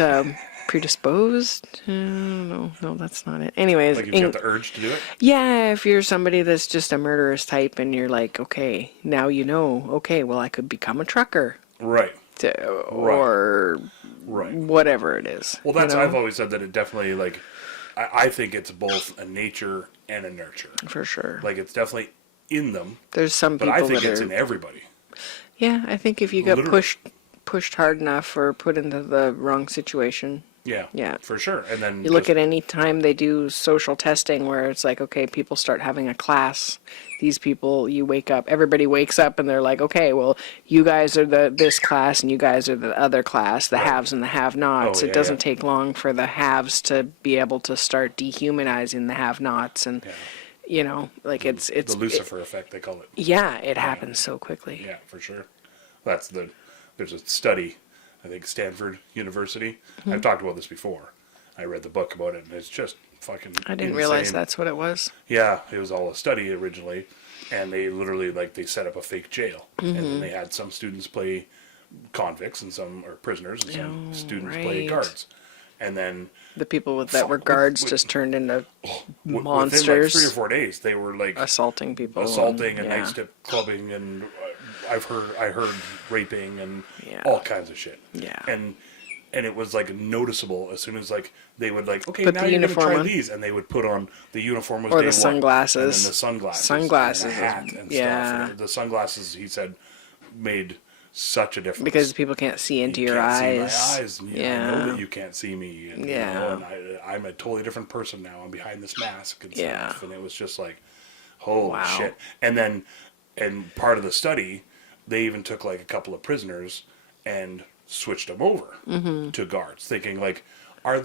predisposed? No, that's not it. Anyways, like you've got the urge to do it. Yeah, if you're somebody that's just a murderous type, and you're like, okay, now okay, well, I could become a trucker, right? Or whatever it is. Well, that's I've always said that it definitely like. I think it's both a nature and a nurture. For sure. Like, it's definitely in them. There's some people but I think it's in everybody. Yeah, I think if you get pushed hard enough or put into the wrong situation, Yeah. Yeah. For sure. And then You look at any time they do social testing where it's like, okay, people start having a class. These people, you wake up, everybody wakes up and they're like, okay, well, you guys are this class and you guys are the other class, the haves and the have-nots. Oh, It yeah, doesn't yeah. take long for the haves to be able to start dehumanizing the have-nots. And, you know, like it's the Lucifer effect, they call it. yeah, it happens so quickly. Yeah, for sure. There's a study, I think Stanford University. I've talked about this before. I read the book about it, and it's just fucking I didn't insane. realize that's what it was. Yeah, it was all a study originally, and they literally, like, they set up a fake jail. And then they had some students play convicts and some or prisoners, and some students play right. guards. And then The people that were guards just turned into within monsters, like 3 or 4 days, they were like assaulting people. assaulting and yeah. night tip clubbing, and I heard raping and Yeah. all kinds of shit. Yeah. And it was like noticeable as soon as like they would like, okay, Put now the you're gonna uniform try on. these, and they would put on the uniform was Or day the one, sunglasses. and then the sunglasses, Sunglasses and is- a hat and yeah. stuff. And the sunglasses, he said, made such a difference Because people can't see into you your can't eyes. see my eyes. And, I Yeah. know that you can't see me. And, Yeah. You know, and I'm a totally different person now. I'm behind this mask and Yeah. stuff. And it was just like, holy Wow. shit. And part of the study, they even took like a couple of prisoners and switched them over Mm-hmm. to guards, thinking like,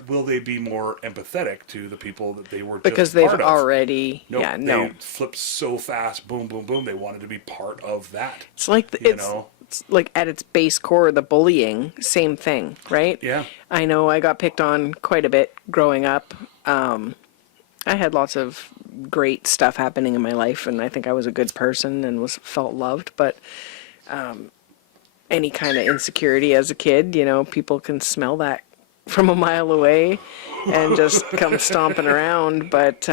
will they be more empathetic to the people that they were Because just they've part of? already, No, yeah, they no. flipped so fast, boom, boom, boom. They wanted to be part of that. It's like You know? it's like at its base core, the bullying, same thing, right? Yeah. I know I got picked on quite a bit growing up. I had lots of great stuff happening in my life, and I think I was a good person and felt loved. But any kind of insecurity as a kid, you know, people can smell that from a mile away and just come stomping around. But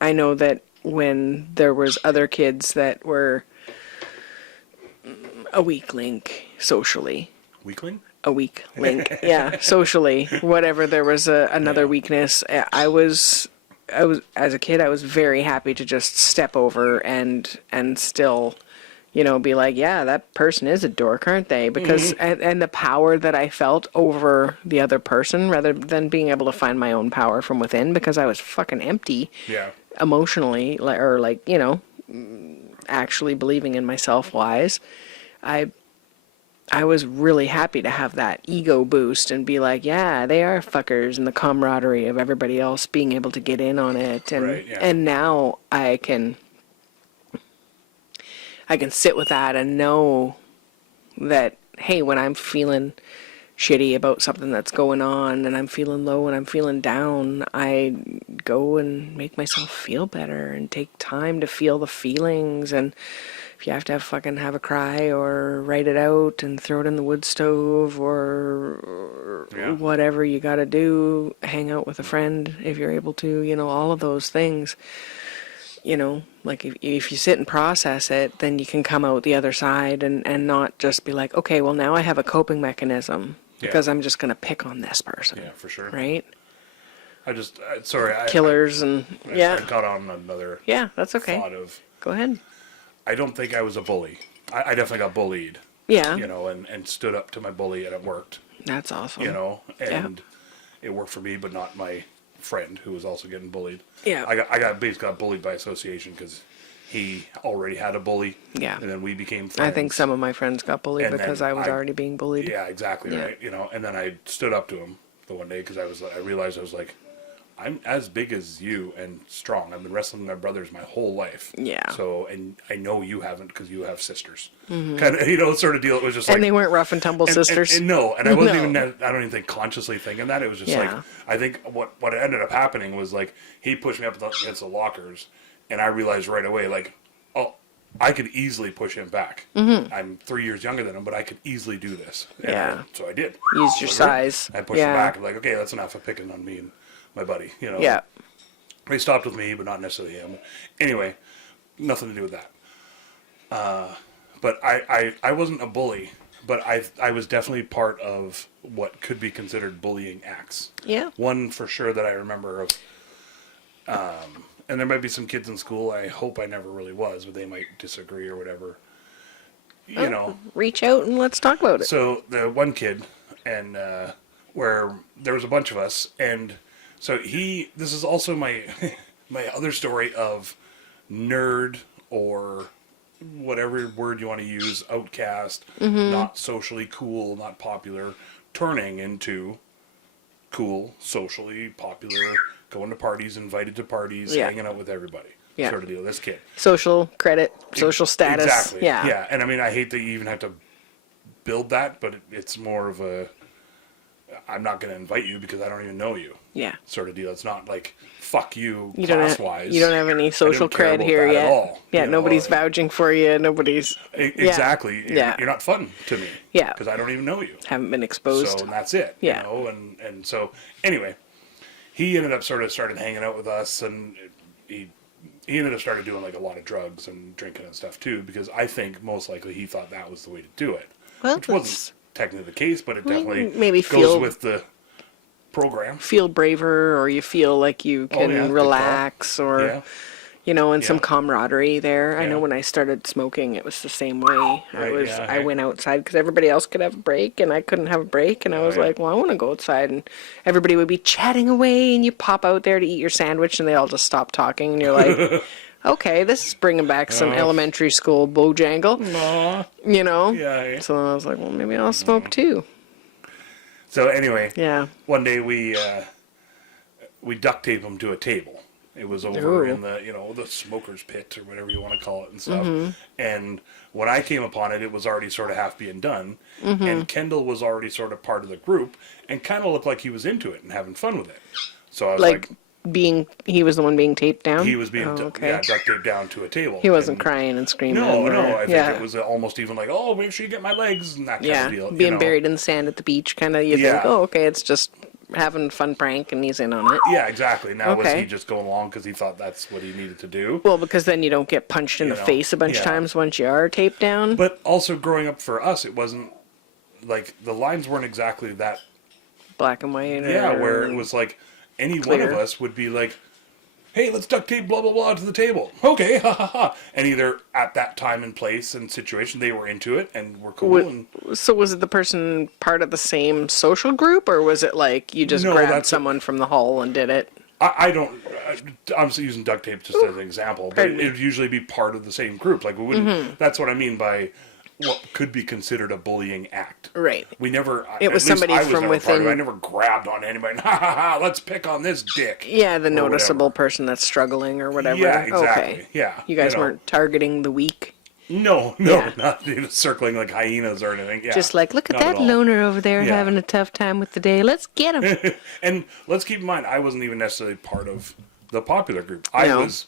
I know that when there was other kids that were a weak link socially, Weakling? a weak link, yeah, socially, whatever, there was another weakness. I was as a kid, I was very happy to just step over and still, you know, be like, yeah, that person is a dork, aren't they? Because and the power that I felt over the other person, rather than being able to find my own power from within, because I was fucking empty Yeah. emotionally, or like, you know, actually believing in myself wise. I was really happy to have that ego boost and be like, yeah, they are fuckers, and the camaraderie of everybody else being able to get in on it. And Right, yeah. and now I can sit with that and know that, hey, when I'm feeling shitty about something that's going on and I'm feeling low and I'm feeling down, I go and make myself feel better and take time to feel the feelings. And if you have to have a cry or write it out and throw it in the wood stove or Yeah. whatever you got to do, hang out with a friend if you're able to, you know, all of those things. You know, like if you sit and process it, then you can come out the other side and not just be like, okay, well, now I have a coping mechanism because I'm just going to pick on this person. Yeah, for sure. Right? Sorry. Killers and, yeah. I got on another Yeah, that's okay. thought of, Go ahead. I don't think I was a bully. I definitely got bullied, Yeah, you know, and stood up to my bully, and it worked, that's awesome. you know, and it worked for me, but not my friend who was also getting bullied. Yeah. I basically got bullied by association because he already had a bully. Yeah. And then we became friends. I think some of my friends got bullied And because then I was already being bullied. Yeah, exactly Yeah. right. You know, and then I stood up to him the one day because I realized I was like, I'm as big as you and strong. I've been wrestling my brothers my whole life. Yeah. So, and I know you haven't because you have sisters. Kind of, you know, sort of deal. It was just like, And they weren't rough and tumble sisters. and no, and I wasn't No. even. I don't even think consciously thinking that. It was just Yeah. like, I think what ended up happening was like he pushed me up against the lockers, and I realized right away like, oh, I could easily push him back. I'm 3 years younger than him, but I could easily do this. And Yeah. so I did. Used your So size. I pushed Yeah. him back. I'm like, okay, that's enough of picking on me and my buddy. You know. Yeah. He stopped with me, but not necessarily him. Anyway, nothing to do with that. But I wasn't a bully, but I was definitely part of what could be considered bullying acts. Yeah. One for sure that I remember of, and there might be some kids in school, I hope I never really was, but they might disagree or whatever. You know. Reach out and let's talk about it. So the one kid, and where there was a bunch of us, and so this is also my my other story of nerd, or whatever word you want to use, outcast, not socially cool, not popular, turning into cool, socially popular, going to parties, invited to parties, hanging out with everybody. Sort of deal. This kid. Social credit, social status. Exactly. Yeah. Yeah. And I mean, I hate that you even have to build that, but it's more of a, I'm not going to invite you because I don't even know you. Yeah. Sort of deal. It's not like, fuck you, You class-wise. you don't have any social cred here yet. At all, yeah, nobody's vouching for you. Nobody's... Exactly. Yeah. You're not fun to me. Yeah. Because I don't even know you. Haven't been exposed. So, and that's it. Yeah. You know? And so, anyway, he ended up started hanging out with us, and he ended up started doing like a lot of drugs and drinking and stuff too, because I think most likely he thought that was the way to do it. Well, which wasn't technically the case, but it definitely maybe goes with the program. Feel braver, or you feel like you can relax, or you know, and some camaraderie there. I know when I started smoking, it was the same way. I went outside because everybody else could have a break, and I couldn't have a break, and I was like, well, I want to go outside, and everybody would be chatting away, and you pop out there to eat your sandwich, and they all just stop talking, and you're like, okay, this is bringing back some elementary school Bojangle, you know? Yeah. So I was like, well, maybe I'll smoke too. So anyway, one day we duct taped him to a table. It was over in the, the smoker's pit, or whatever you want to call it, and stuff. And when I came upon it, it was already sort of half being done. And Kendall was already sort of part of the group, and kind of looked like he was into it and having fun with it. So I was like he was the one being taped down? He was being duct taped down to a table. He wasn't crying and screaming. No, I think it was almost even like, oh, make sure you get my legs, and that kind of deal. Being buried in the sand at the beach, kind of, you think, oh, okay, it's just having a fun prank, and he's in on it. Yeah, exactly. Now, was he just going along because he thought that's what he needed to do? Well, because then you don't get punched in the face a bunch of times once you are taped down. But also, growing up for us, it wasn't, like, the lines weren't exactly that... black and white. Where it was like, any one of us would be like, hey, let's duct tape blah, blah, blah to the table. Okay, ha, ha, ha. And either at that time and place and situation, they were into it and were cool. So was it the person part of the same social group, or was it like you just grabbed someone from the hall and did it? I'm using duct tape just as an example, but it would usually be part of the same group. Like, we wouldn't, that's what I mean by what could be considered a bullying act. Right. We never... It was somebody from within... I never grabbed on anybody. Ha ha ha, let's pick on this dick. Yeah, the noticeable person that's struggling or whatever. Yeah, exactly. Okay. Yeah. You guys weren't targeting the weak? No, not circling like hyenas or anything. Yeah, just like, look at that loner over there having a tough time with the day. Let's get him. And let's keep in mind, I wasn't even necessarily part of the popular group.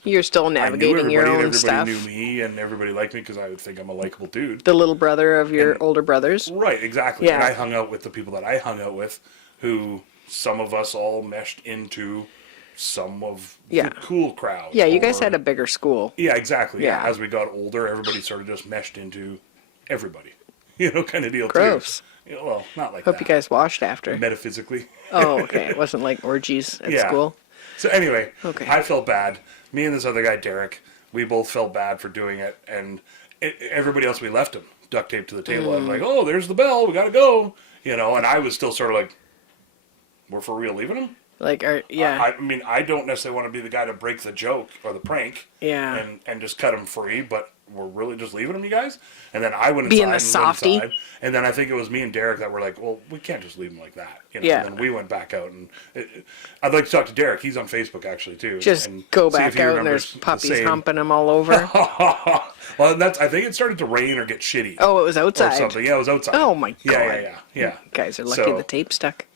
You're still navigating your own stuff. Everybody knew me, and everybody liked me because I would think I'm a likable dude. The little brother of your older brothers. Right, exactly. Yeah. And I hung out with the people that I hung out with, who some of us all meshed into some of the cool crowd. Yeah, you guys had a bigger school. Yeah, exactly. Yeah. As we got older, everybody sort of just meshed into everybody. Kind of deal. Gross. Too. Well, not like that. Hope you guys washed after. Metaphysically. Oh, okay. It wasn't like orgies at school. So anyway, I felt bad. Me and this other guy, Derek, we both felt bad for doing it, and everybody else, we left him duct taped to the table. I'm like, oh, there's the bell, we gotta go, and I was still sort of like, we're for real leaving him? Like, I mean, I don't necessarily want to be the guy to break the joke or the prank, and just cut him free, but we're really just leaving him, you guys? And then I went inside. Being the softy. And then I think it was me and Derek that were like, well, we can't just leave him like that. And then we went back out. And I'd like to talk to Derek. He's on Facebook, actually, too. Just go back out and there's puppies humping him all over. Well, I think it started to rain or get shitty. Oh, it was outside? Or something. Yeah, it was outside. Oh, my God. Yeah. You guys are lucky the tape stuck.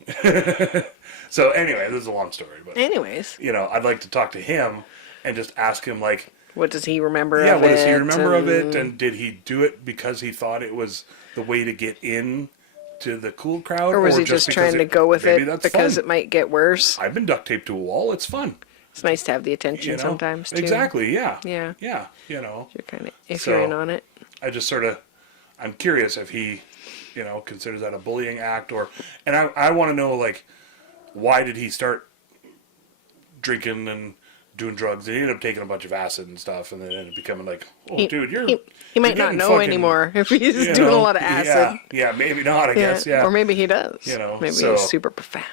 So, anyway, this is a long story. But anyways. I'd like to talk to him and just ask him, like... What does he remember of it? Yeah, what does he remember of it? And did he do it because he thought it was the way to get in to the cool crowd? Or was he just trying to go with it because it might get worse? I've been duct taped to a wall. It's fun. It's nice to have the attention sometimes, too. Exactly, yeah. Yeah. Yeah, You're kind of, you're in on it. I just sort of, I'm curious if he, considers that a bullying act and I want to know, like, why did he start drinking and doing drugs. They ended up taking a bunch of acid and stuff, and then ended up becoming like, oh, He, dude, he might not getting know fucking, anymore if he's you doing a know, lot of acid. Yeah, maybe not, I guess, yeah. Or maybe he does. You know, maybe so- he's super profound.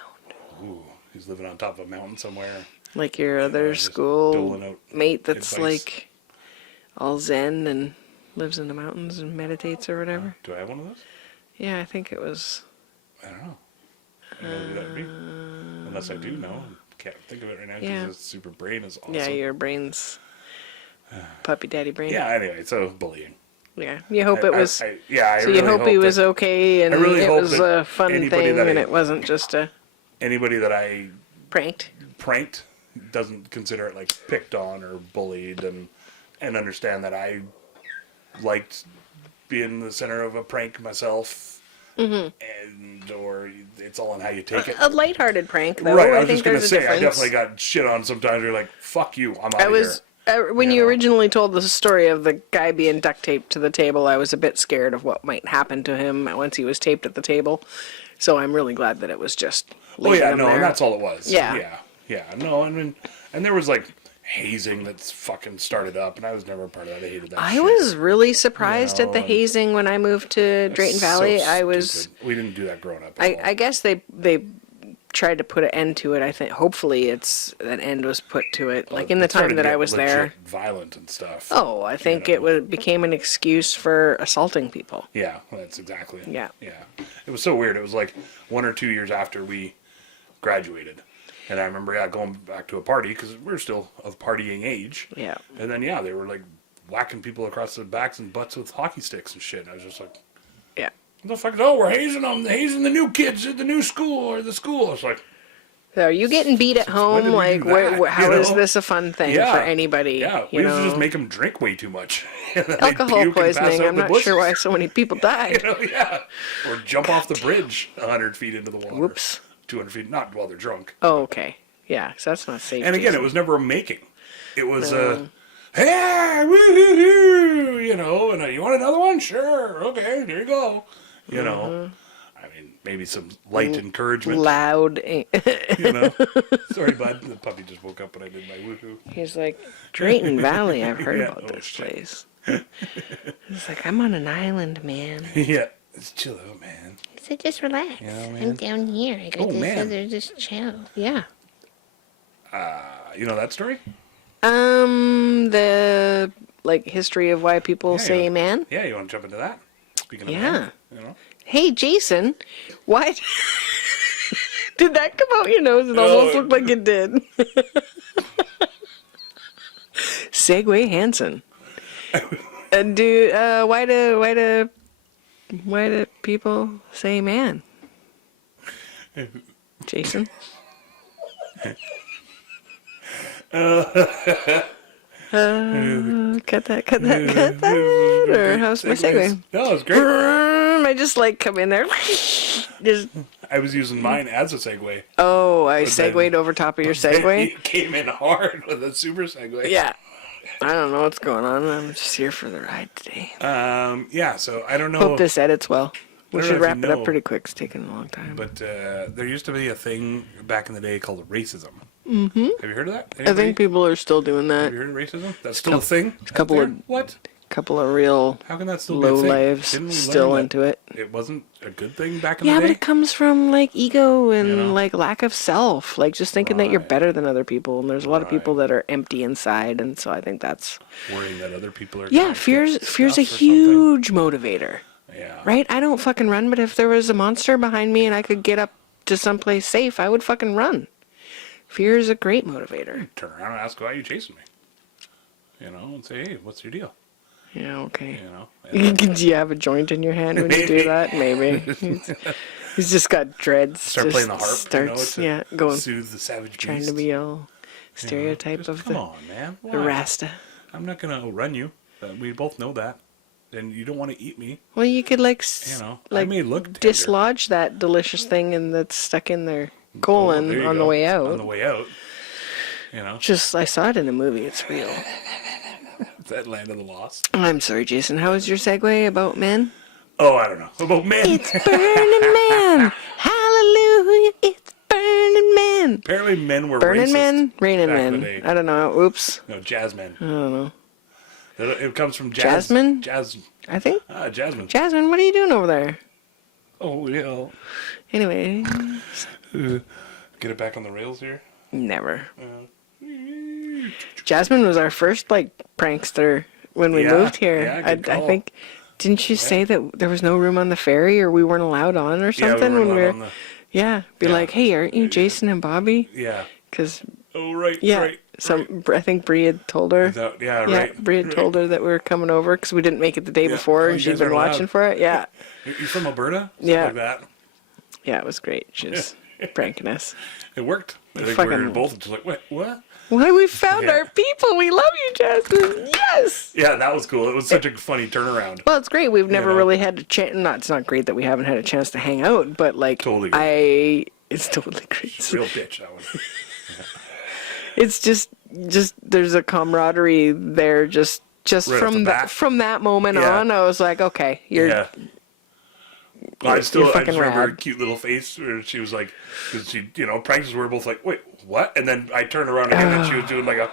Ooh, he's living on top of a mountain somewhere. Like your other just school doling out mate that's advice. like all zen and lives in the mountains and meditates or whatever. Do I have one of those? Yeah, I think it was. I don't know. I don't know who that would be. Unless I do know. Can't think of it right now because Yeah. his super brain is awesome. Yeah, your brain's puppy daddy brain. Yeah, anyway, so bullying. Yeah, you hope it was. I So really you hope he was that okay and I really it hope was that a fun anybody thing that and I- it wasn't just a anybody that I pranked. pranked doesn't consider it like picked on or bullied and understand that I liked being the center of a prank myself, and or it's all in how you take it. A lighthearted prank, though. Right, I I was think just gonna there's a say I difference. definitely got shit on sometimes. You're like, fuck you, I'm out I of was here. when you Yeah. originally told the story of the guy being duct taped to the table. I was a bit scared of what might happen to him once he was taped at the table. So I'm really glad that it was just. Oh leaving yeah, him no, there. and that's all it was. Yeah. yeah. No, I mean, and there was like hazing that's fucking started up, and I was never a part of that. I hated that. I shit. was really surprised You at the know, and- hazing when I moved to Drayton So Valley. I was. stupid. We didn't do that growing up. At all. I guess they tried to put an end to it. I think hopefully an end was put to it. Like in the It started time to that I get was legit there. violent and stuff. Oh, I think know. it became an excuse for assaulting people. Yeah, that's exactly it. Yeah. It was so weird. It was like 1 or 2 years after we graduated. And I remember, going back to a party, because we were still of partying age. Yeah. And then, they were like whacking people across the backs and butts with hockey sticks and shit. And I was just like, Yeah. what the fuck? Oh, we're hazing them. Hazing the new kids at the new school or the school. It's like, So are you getting beat at home? did we Like, do that, how you is know? this a fun thing Yeah. for anybody? yeah, we you used to know? just make them drink way too much. And then they'd Alcohol puke and pass poisoning. out I'm in the not sure bushes. why so many people died. Yeah. Or jump off the bridge 100 feet into the water. Whoops. 200 feet, not while they're drunk. Oh, okay. Yeah, so that's not safe. And again, Jason. it was never a making. It was hey, woo-hoo-hoo, and you want another one? Sure, okay, here you go. You know, I mean, maybe some light encouragement. loud. Sorry, bud. The puppy just woke up when I did my woohoo. He's like, Drayton Valley. I've heard Yeah, about oh, this shit. place. He's like, I'm on an island, man. Yeah, it's chill out, man. So just relax. You know, man. I'm down here. I got Oh, this man. other just chill. Yeah. You know that story? The history of why people say yeah. man. Yeah, you want to jump into that? Speaking of Yeah. that, Hey, Jason, why did that come out your nose? It almost looked like it did. Segway Hansen. Why do people say man? Jason? Cut that. Or how's my segue? No, it's great. I just come in there. Just I was using mine as a segue. I then- segued over top of your segue. It came in hard with a super segue. Yeah. I don't know what's going on. I'm just here for the ride today. Yeah, so I don't know. Hope this edits well. We I don't should know if wrap you it up know, pretty quick. It's taking a long time. But there used to be a thing back in the day called racism. Mm-hmm. Have you heard of that? I think people are still doing Have that. you heard of racism? That's still a thing? a couple out of- there? What? Couple of real How can that still be a low thing? lives Didn't we still learn that into it. It wasn't a good thing back in Yeah, the but day? it comes from ego and You know? lack of self. Just thinking that you're Right. better than other people. And there's a lot of people Right. that are empty inside. And so I think that's Worrying that other people are yeah. gonna Fear's get a stuff or something? huge motivator. Yeah. Right? I don't fucking run, but if there was a monster behind me and I could get up to someplace safe, I would fucking run. Fear is a great motivator. Turn around and ask why you chasing me. And say, hey, what's your deal? Yeah, okay. And Do you have a joint in your hand when you do Maybe. that? Maybe. He's just got dreads. Start just playing the harp. Starts, to going, soothe the savage beast. trying to be all stereotype Just of come the on, man. the Why? Rasta. I'm not gonna outrun you. We both know that. And you don't want to eat me. Well, you could I may look tender. dislodge that delicious thing and that's stuck in their colon There you on the go. way out. On the way out. Just I saw it in the movie. It's real. That land of the lost. I'm sorry, Jason. How was your segue about men? Oh, I don't know. About men. It's burning man. Hallelujah. It's burning man. Apparently men were Burning racist. men, raining back in the men. day. I don't know. Oops. No, jazzmen. I don't know. It comes from jazz. Jasmine? Jazz. I think. Jasmine. Jasmine, what are you doing over there? Oh, yeah. Anyway, Get it back on the rails here. never. Jasmine was our first like prankster when we Yeah, moved here. yeah, I good call. think. Didn't you say that there was no room on the ferry, or we weren't allowed on, or something? Yeah, we when were on the. Yeah, be Yeah. like, hey, aren't you Jason and Bobby? Yeah. Because Oh, right. yeah, Right. I think Bree had told her. Yeah, Yeah, right. Bree had told her that we were coming over because we didn't make it the day Yeah. before, Oh, and you she'd guys been aren't allowed. watching for it. Yeah, You from Alberta? Something Yeah. like that. yeah, it was great. She was pranking us. It worked. I think we Fucking- were both just like, wait, what? Why we found Yeah. our people? We love you, Jasmine. Yes. Yeah, that was cool. It was such a funny turnaround. Well, it's great. We've never know? really had a chance. It's not great that we haven't had a chance to hang out, but like, Totally great. it's totally great. Real bitch, that one. It's just there's a camaraderie there. Just Right off the from bat. from that moment Yeah. on, I was like, okay, you're Yeah. Well, I you're just fucking remember her rad. cute little face where she was like, because she, pranks were both like, wait, what? And then I turned around again and she was doing like a,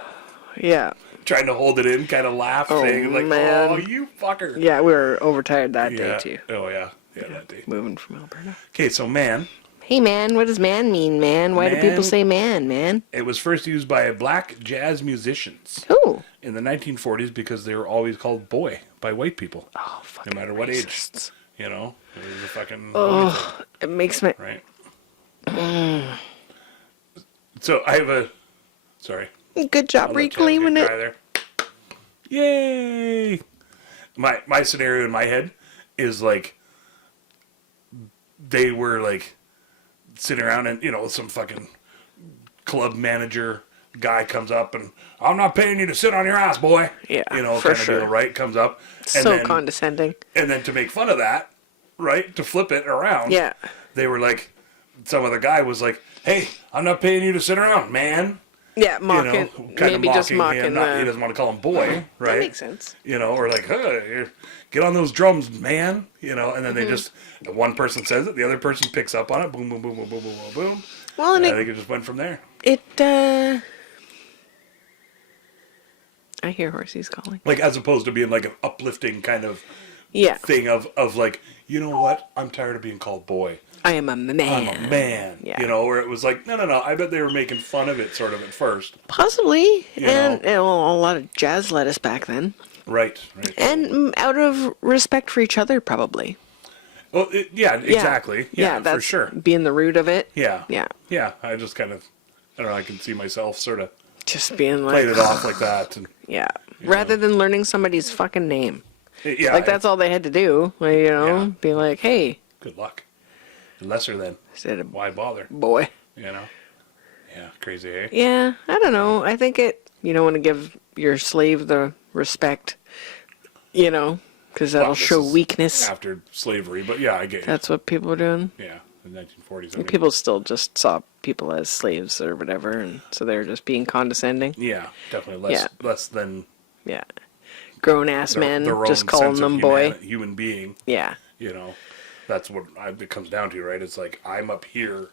yeah. trying to hold it in, kind of laugh Oh, thing. Like, man. oh, you fucker. Yeah, we were overtired that day Yeah. too. Oh, yeah. Yeah, that day. Moving from Alberta. Okay, so man, Hey man, what does man mean, man? Why do Man- people say man? it was first used by black jazz musicians Oh. in the 1940s because they were always called boy by white people, Oh, fucking no matter what age. racists. It was a fucking Oh, it makes me. right? So I have a, sorry. Good job I'll let Chaz reclaiming get it. dry there. Yay! My scenario in my head is like they were like sitting around and some fucking club manager guy comes up and I'm not paying you to sit on your ass, boy. Yeah, for kind of sure. deal, right? Comes up and So then condescending. and then to make fun of that, right? To flip it around. Yeah. They were like, some other guy was like, "Hey, I'm not paying you to sit around, man." Yeah, mocking. Kind Maybe of just him. mocking He the. doesn't want to call him boy, right? That makes sense. Or like, get on those drums, man. And then Mm-hmm. they just, one person says it, the other person picks up on it, boom, boom, boom, boom, boom, boom, boom, boom. Well, and I think it just went from there. I hear horses calling. Like, as opposed to being like an uplifting kind of Yeah. thing of like, you know what? I'm tired of being called boy. I am a man. I'm a man. Yeah. Where it was like, no. I bet they were making fun of it sort of at first. Possibly. And know. well, a lot of jazz lettuce back then. Right. And out of respect for each other, probably. Well, yeah, exactly. Yeah, that's for sure. being the root of it. Yeah. Yeah. Yeah, I just kind of, I don't know, I can see myself sort of Just being like. played it off like that. And Yeah. Rather than learning somebody's fucking name. yeah, Like, that's all they had to do. Like, Yeah. be like, hey, good luck. Lesser than. instead of Why bother? boy. Yeah, crazy, eh? Yeah, I don't know. I think you don't want to give your slave the respect, because that'll Well, this show is weakness. After slavery, but yeah, I get you. That's what people are doing. Yeah, in the 1940s. I mean, People still just saw people as slaves or whatever, and so they're just being condescending. yeah, definitely less than Yeah. Grown ass men their own just calling sense of them boy. human being. Yeah. That's what it comes down to, right? It's like I'm up here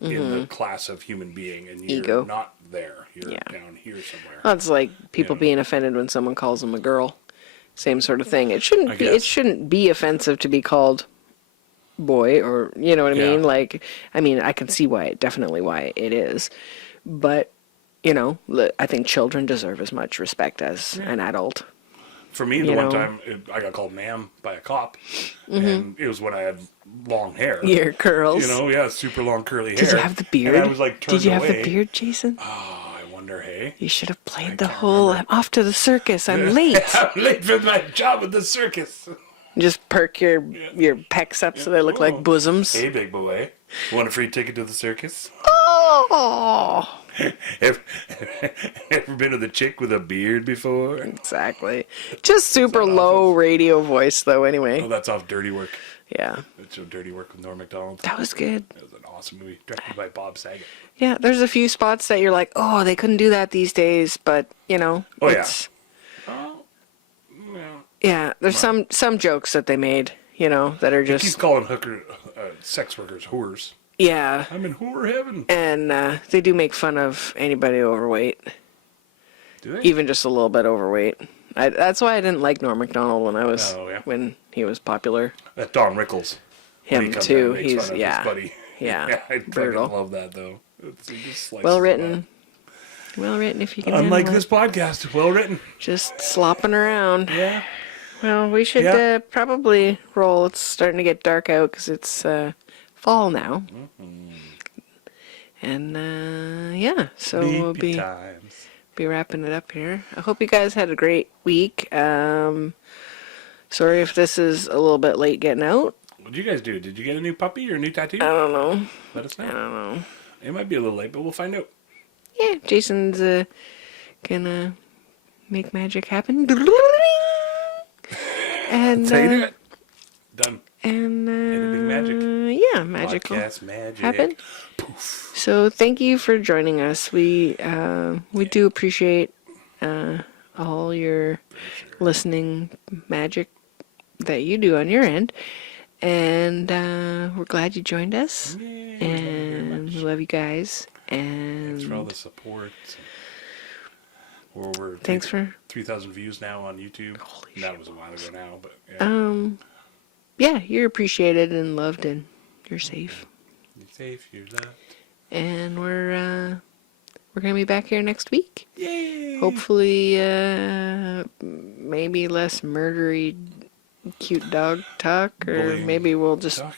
in the class of human being, and you're Ego. not there. You're Yeah. down here somewhere. Well, it's like people Yeah. being offended when someone calls them a girl. Same sort of thing. It shouldn't I be. guess. It shouldn't be offensive to be called boy, or you know what I Yeah. mean. Like, I can see definitely why it is, but I think children deserve as much respect as an adult. For me, the You one know. time I got called ma'am by a cop, and it was when I had long hair. Your curls. Super long curly hair. Did you have the beard? And I was like turned Did you have away. the beard, Jason? Oh, I wonder, hey. You should have played the can't whole. remember. I'm off to the circus. I'm late. I'm late for my job at the circus. Just perk your pecs up so they look like bosoms. Hey, big boy. Want a free ticket to the circus? Oh, Ever, ever been with a chick with a beard before? exactly. Just super low radio voice though. Anyway, Oh, that's off Dirty Work. yeah, That's Dirty Work with Norm Macdonald. that was good. That was an awesome movie, directed by Bob Saget. Yeah, there's a few spots that you're like, oh, they couldn't do that these days, but Oh, yeah. it's Oh, well. yeah. There's some jokes that they made, that are He's just calling sex workers whores. Yeah, I'm in whore heaven. and they do make fun of anybody overweight, Do they? even just a little bit overweight. That's why I didn't like Norm Macdonald when he was popular. That Don Rickles. When he Him comes too. out and makes He's fun of his buddy. yeah, I fucking brutal. love that though. He just slices Well him written. Well written if you up. can. Unlike handle this it. podcast, well written. Just slopping around. Yeah. Well, we should Yeah. probably roll. It's starting to get dark out because it's fall now. And yeah, so we'll Sleepy be times. wrapping it up here. I hope you guys had a great week. Sorry if this is a little bit late getting out. What did you guys do? Did you get a new puppy or a new tattoo? I don't know. Let us I know. don't know. It might be a little late, but we'll find out. Yeah, Jason's gonna make magic happen. And That's how you do it. Done. And Editing magic. Yeah, magical Podcast magic. happen. Poof. So thank you for joining us. We do appreciate all your listening magic that you do on your end, and we're glad you joined us. Yay, And we love you guys. And thanks for all the support. We're thanks for 3,000 views now on YouTube. Holy That shit. was a while ago now, but yeah. Yeah, you're appreciated and loved, and you're safe. You're safe, you're loved. And we're gonna be back here next week. Yay! Hopefully, maybe less murdery, cute dog talk, or Bullying maybe we'll just talk.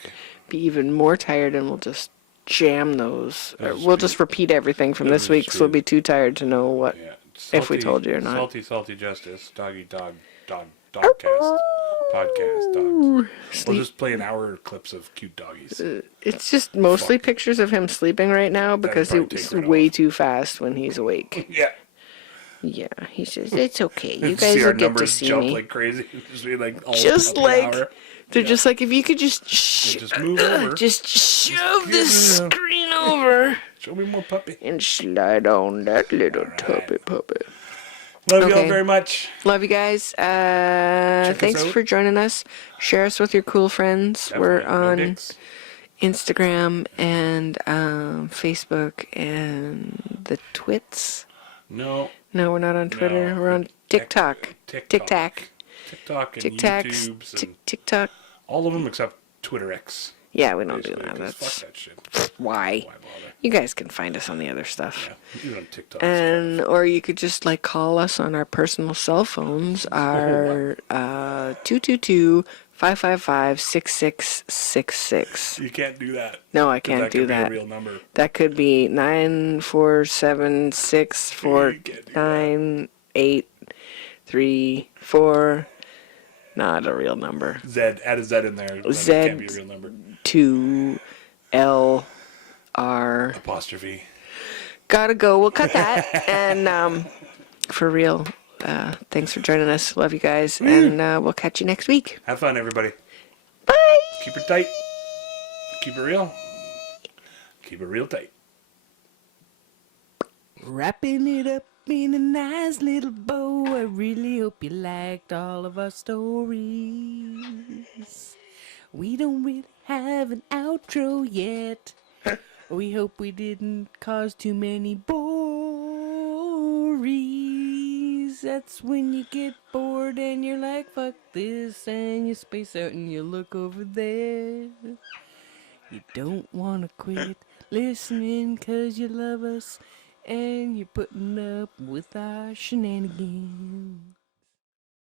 be even more tired and we'll just jam those. Or Those we'll are just repeat everything from those this are week, so we'll true. be too tired to know what. Yeah. If we told you or not. Salty justice. Dogcast. Podcast. Dog. We'll Sleep. just play an hour clips of cute doggies. It's just mostly Fuck. pictures of him sleeping right now because probably he's take right way off. too fast when he's awake. Yeah. Yeah, he says it's okay. You guys See our will get to numbers see jump me. like crazy. Just be like all Just up the like hour. they're Yeah. just like, if you could just Just move over. just shove give this me a- screen over Show me more puppy. and slide on that little Alright. puppy. Love you all Okay. very much. Love you guys. us Thanks out. for joining us. Share us with your cool friends. We're Definitely. No on dicks. Instagram and Facebook and the Twits. No. No, we're not on Twitter. No. We're on TikTok. TikTok. TikTok and TikTok. YouTubes and TikTok. all of them except Twitter X. Yeah, we don't do Basically, that. 'cause That's fuck that shit. why. Why bother? You guys can find us on the other stuff. Yeah, even on TikTok. And or you could just like call us on our personal cell phones. Our 222-555-6666. You can't do that. No, I 'Cause can't that do could that. Be a real number. That could be 947-649-8334. Not a real number. Zed. Add a Z in there. Then Zed. It can't be a real number. 2LR. Apostrophe. Gotta go. We'll cut that. And for real, thanks for joining us. Love you guys. And we'll catch you next week. Have fun, everybody. Bye. Keep it tight. Keep it real. Keep it real tight. Wrapping it up in a nice little bow. I really hope you liked all of our stories. We don't really have an outro yet. We hope we didn't cause too many bories. That's when you get bored and you're like, fuck this, and you space out and you look over there. You don't want to quit listening 'cause you love us and you're putting up with our shenanigans.